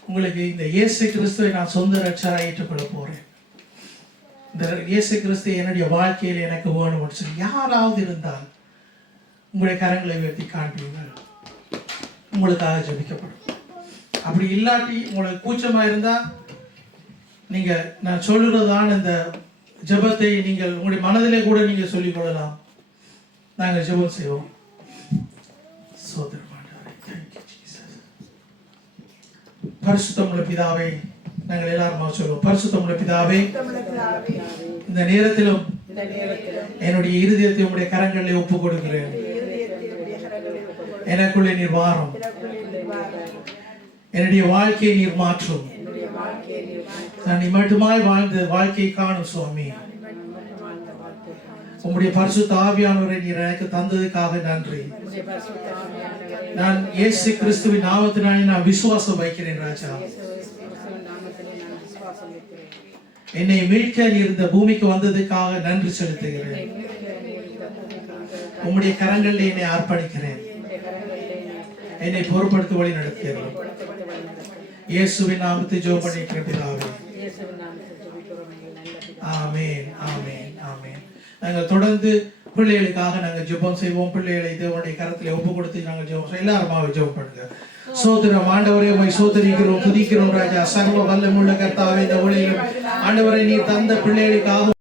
உங்களுக்கு இந்த இயேசு கிறிஸ்துவை நான் சொந்த ரட்சகராக ஏற்றுக்கொள்ள போறேன், இந்த இயேசு கிறிஸ்து என்னுடைய வாழ்க்கையில் எனக்கு வேணும் சொல்லி யாராவது இருந்தால் உங்களுடைய கரங்களை உயர்த்தி காண்பீங்கள், உங்களுக்காக ஜெபிக்கப்படும். அப்படி இல்லாட்டி உங்களுக்கு கூச்சமா இருந்தா நீங்க நான் சொல்லுறதான இந்த ஜெபத்தை நீங்கள் உங்களுடைய மனதிலே கூட நீங்க சொல்லிக் கொள்ளலாம். நாங்கள் ஜெபம் செய்வோம். பரிசுத்தமுள்ள பிதாவே, நாங்கள் எல்லாரும் சொல்லுவோம். பரிசுத்தமுள்ள பிதாவே, இந்த நேரத்திலும் என்னுடைய இருதயத்தை உங்களுடைய கரங்களில் ஒப்பு கொடுக்கிறேன். எனக்குள்ளே நீர் வாரும், என்னுடைய வாழ்க்கையை நீர் மாற்றும். நான் இம்மட்டுமாய் வாழ்ந்த வாழ்க்கையை காணும் சுவாமி. உம்முடைய பரிசுத்த ஆவியானவரை நீர் எனக்கு தந்ததுக்காக நன்றி. நான் இயேசு கிறிஸ்துவின் நாமத்தினாலே நான் விசுவாசம் வைக்கிறேன் ராஜா. என்னை மீட்க நீர் இந்த பூமிக்கு வந்ததுக்காக நன்றி செலுத்துகிறேன். உம்முடைய கரங்களில் என்னை அர்ப்பணிக்கிறேன். என்னை பொறுப்படுத்தி வழி நடத்துகிறேன். இயேசுவின் நாமத்தை ஜெபம் பண்ணிக்கிறேன் பிதாவே. ஆமென், ஆமென், ஆமென். நாங்கள் தொடர்ந்து பிள்ளைகளுக்காக நாங்கள் ஜெபம் செய்வோம். பிள்ளைகளை தேவனுடைய கரத்தில் ஒப்பு கொடுத்து நாங்கள் ஜெபம் செய்வோம். எல்லாருமாவே ஜெபம் பண்ணுங்க. சோதரம் ஆண்டவரே, உம்மை சோதரிக்கிறோம், துதிக்கிறோம் ராஜா. சர்வ வல்லமுள்ள கர்த்தாவே, இந்த ஊழியர்கள் ஆண்டவரை நீர் தந்த பிள்ளைகளுக்காக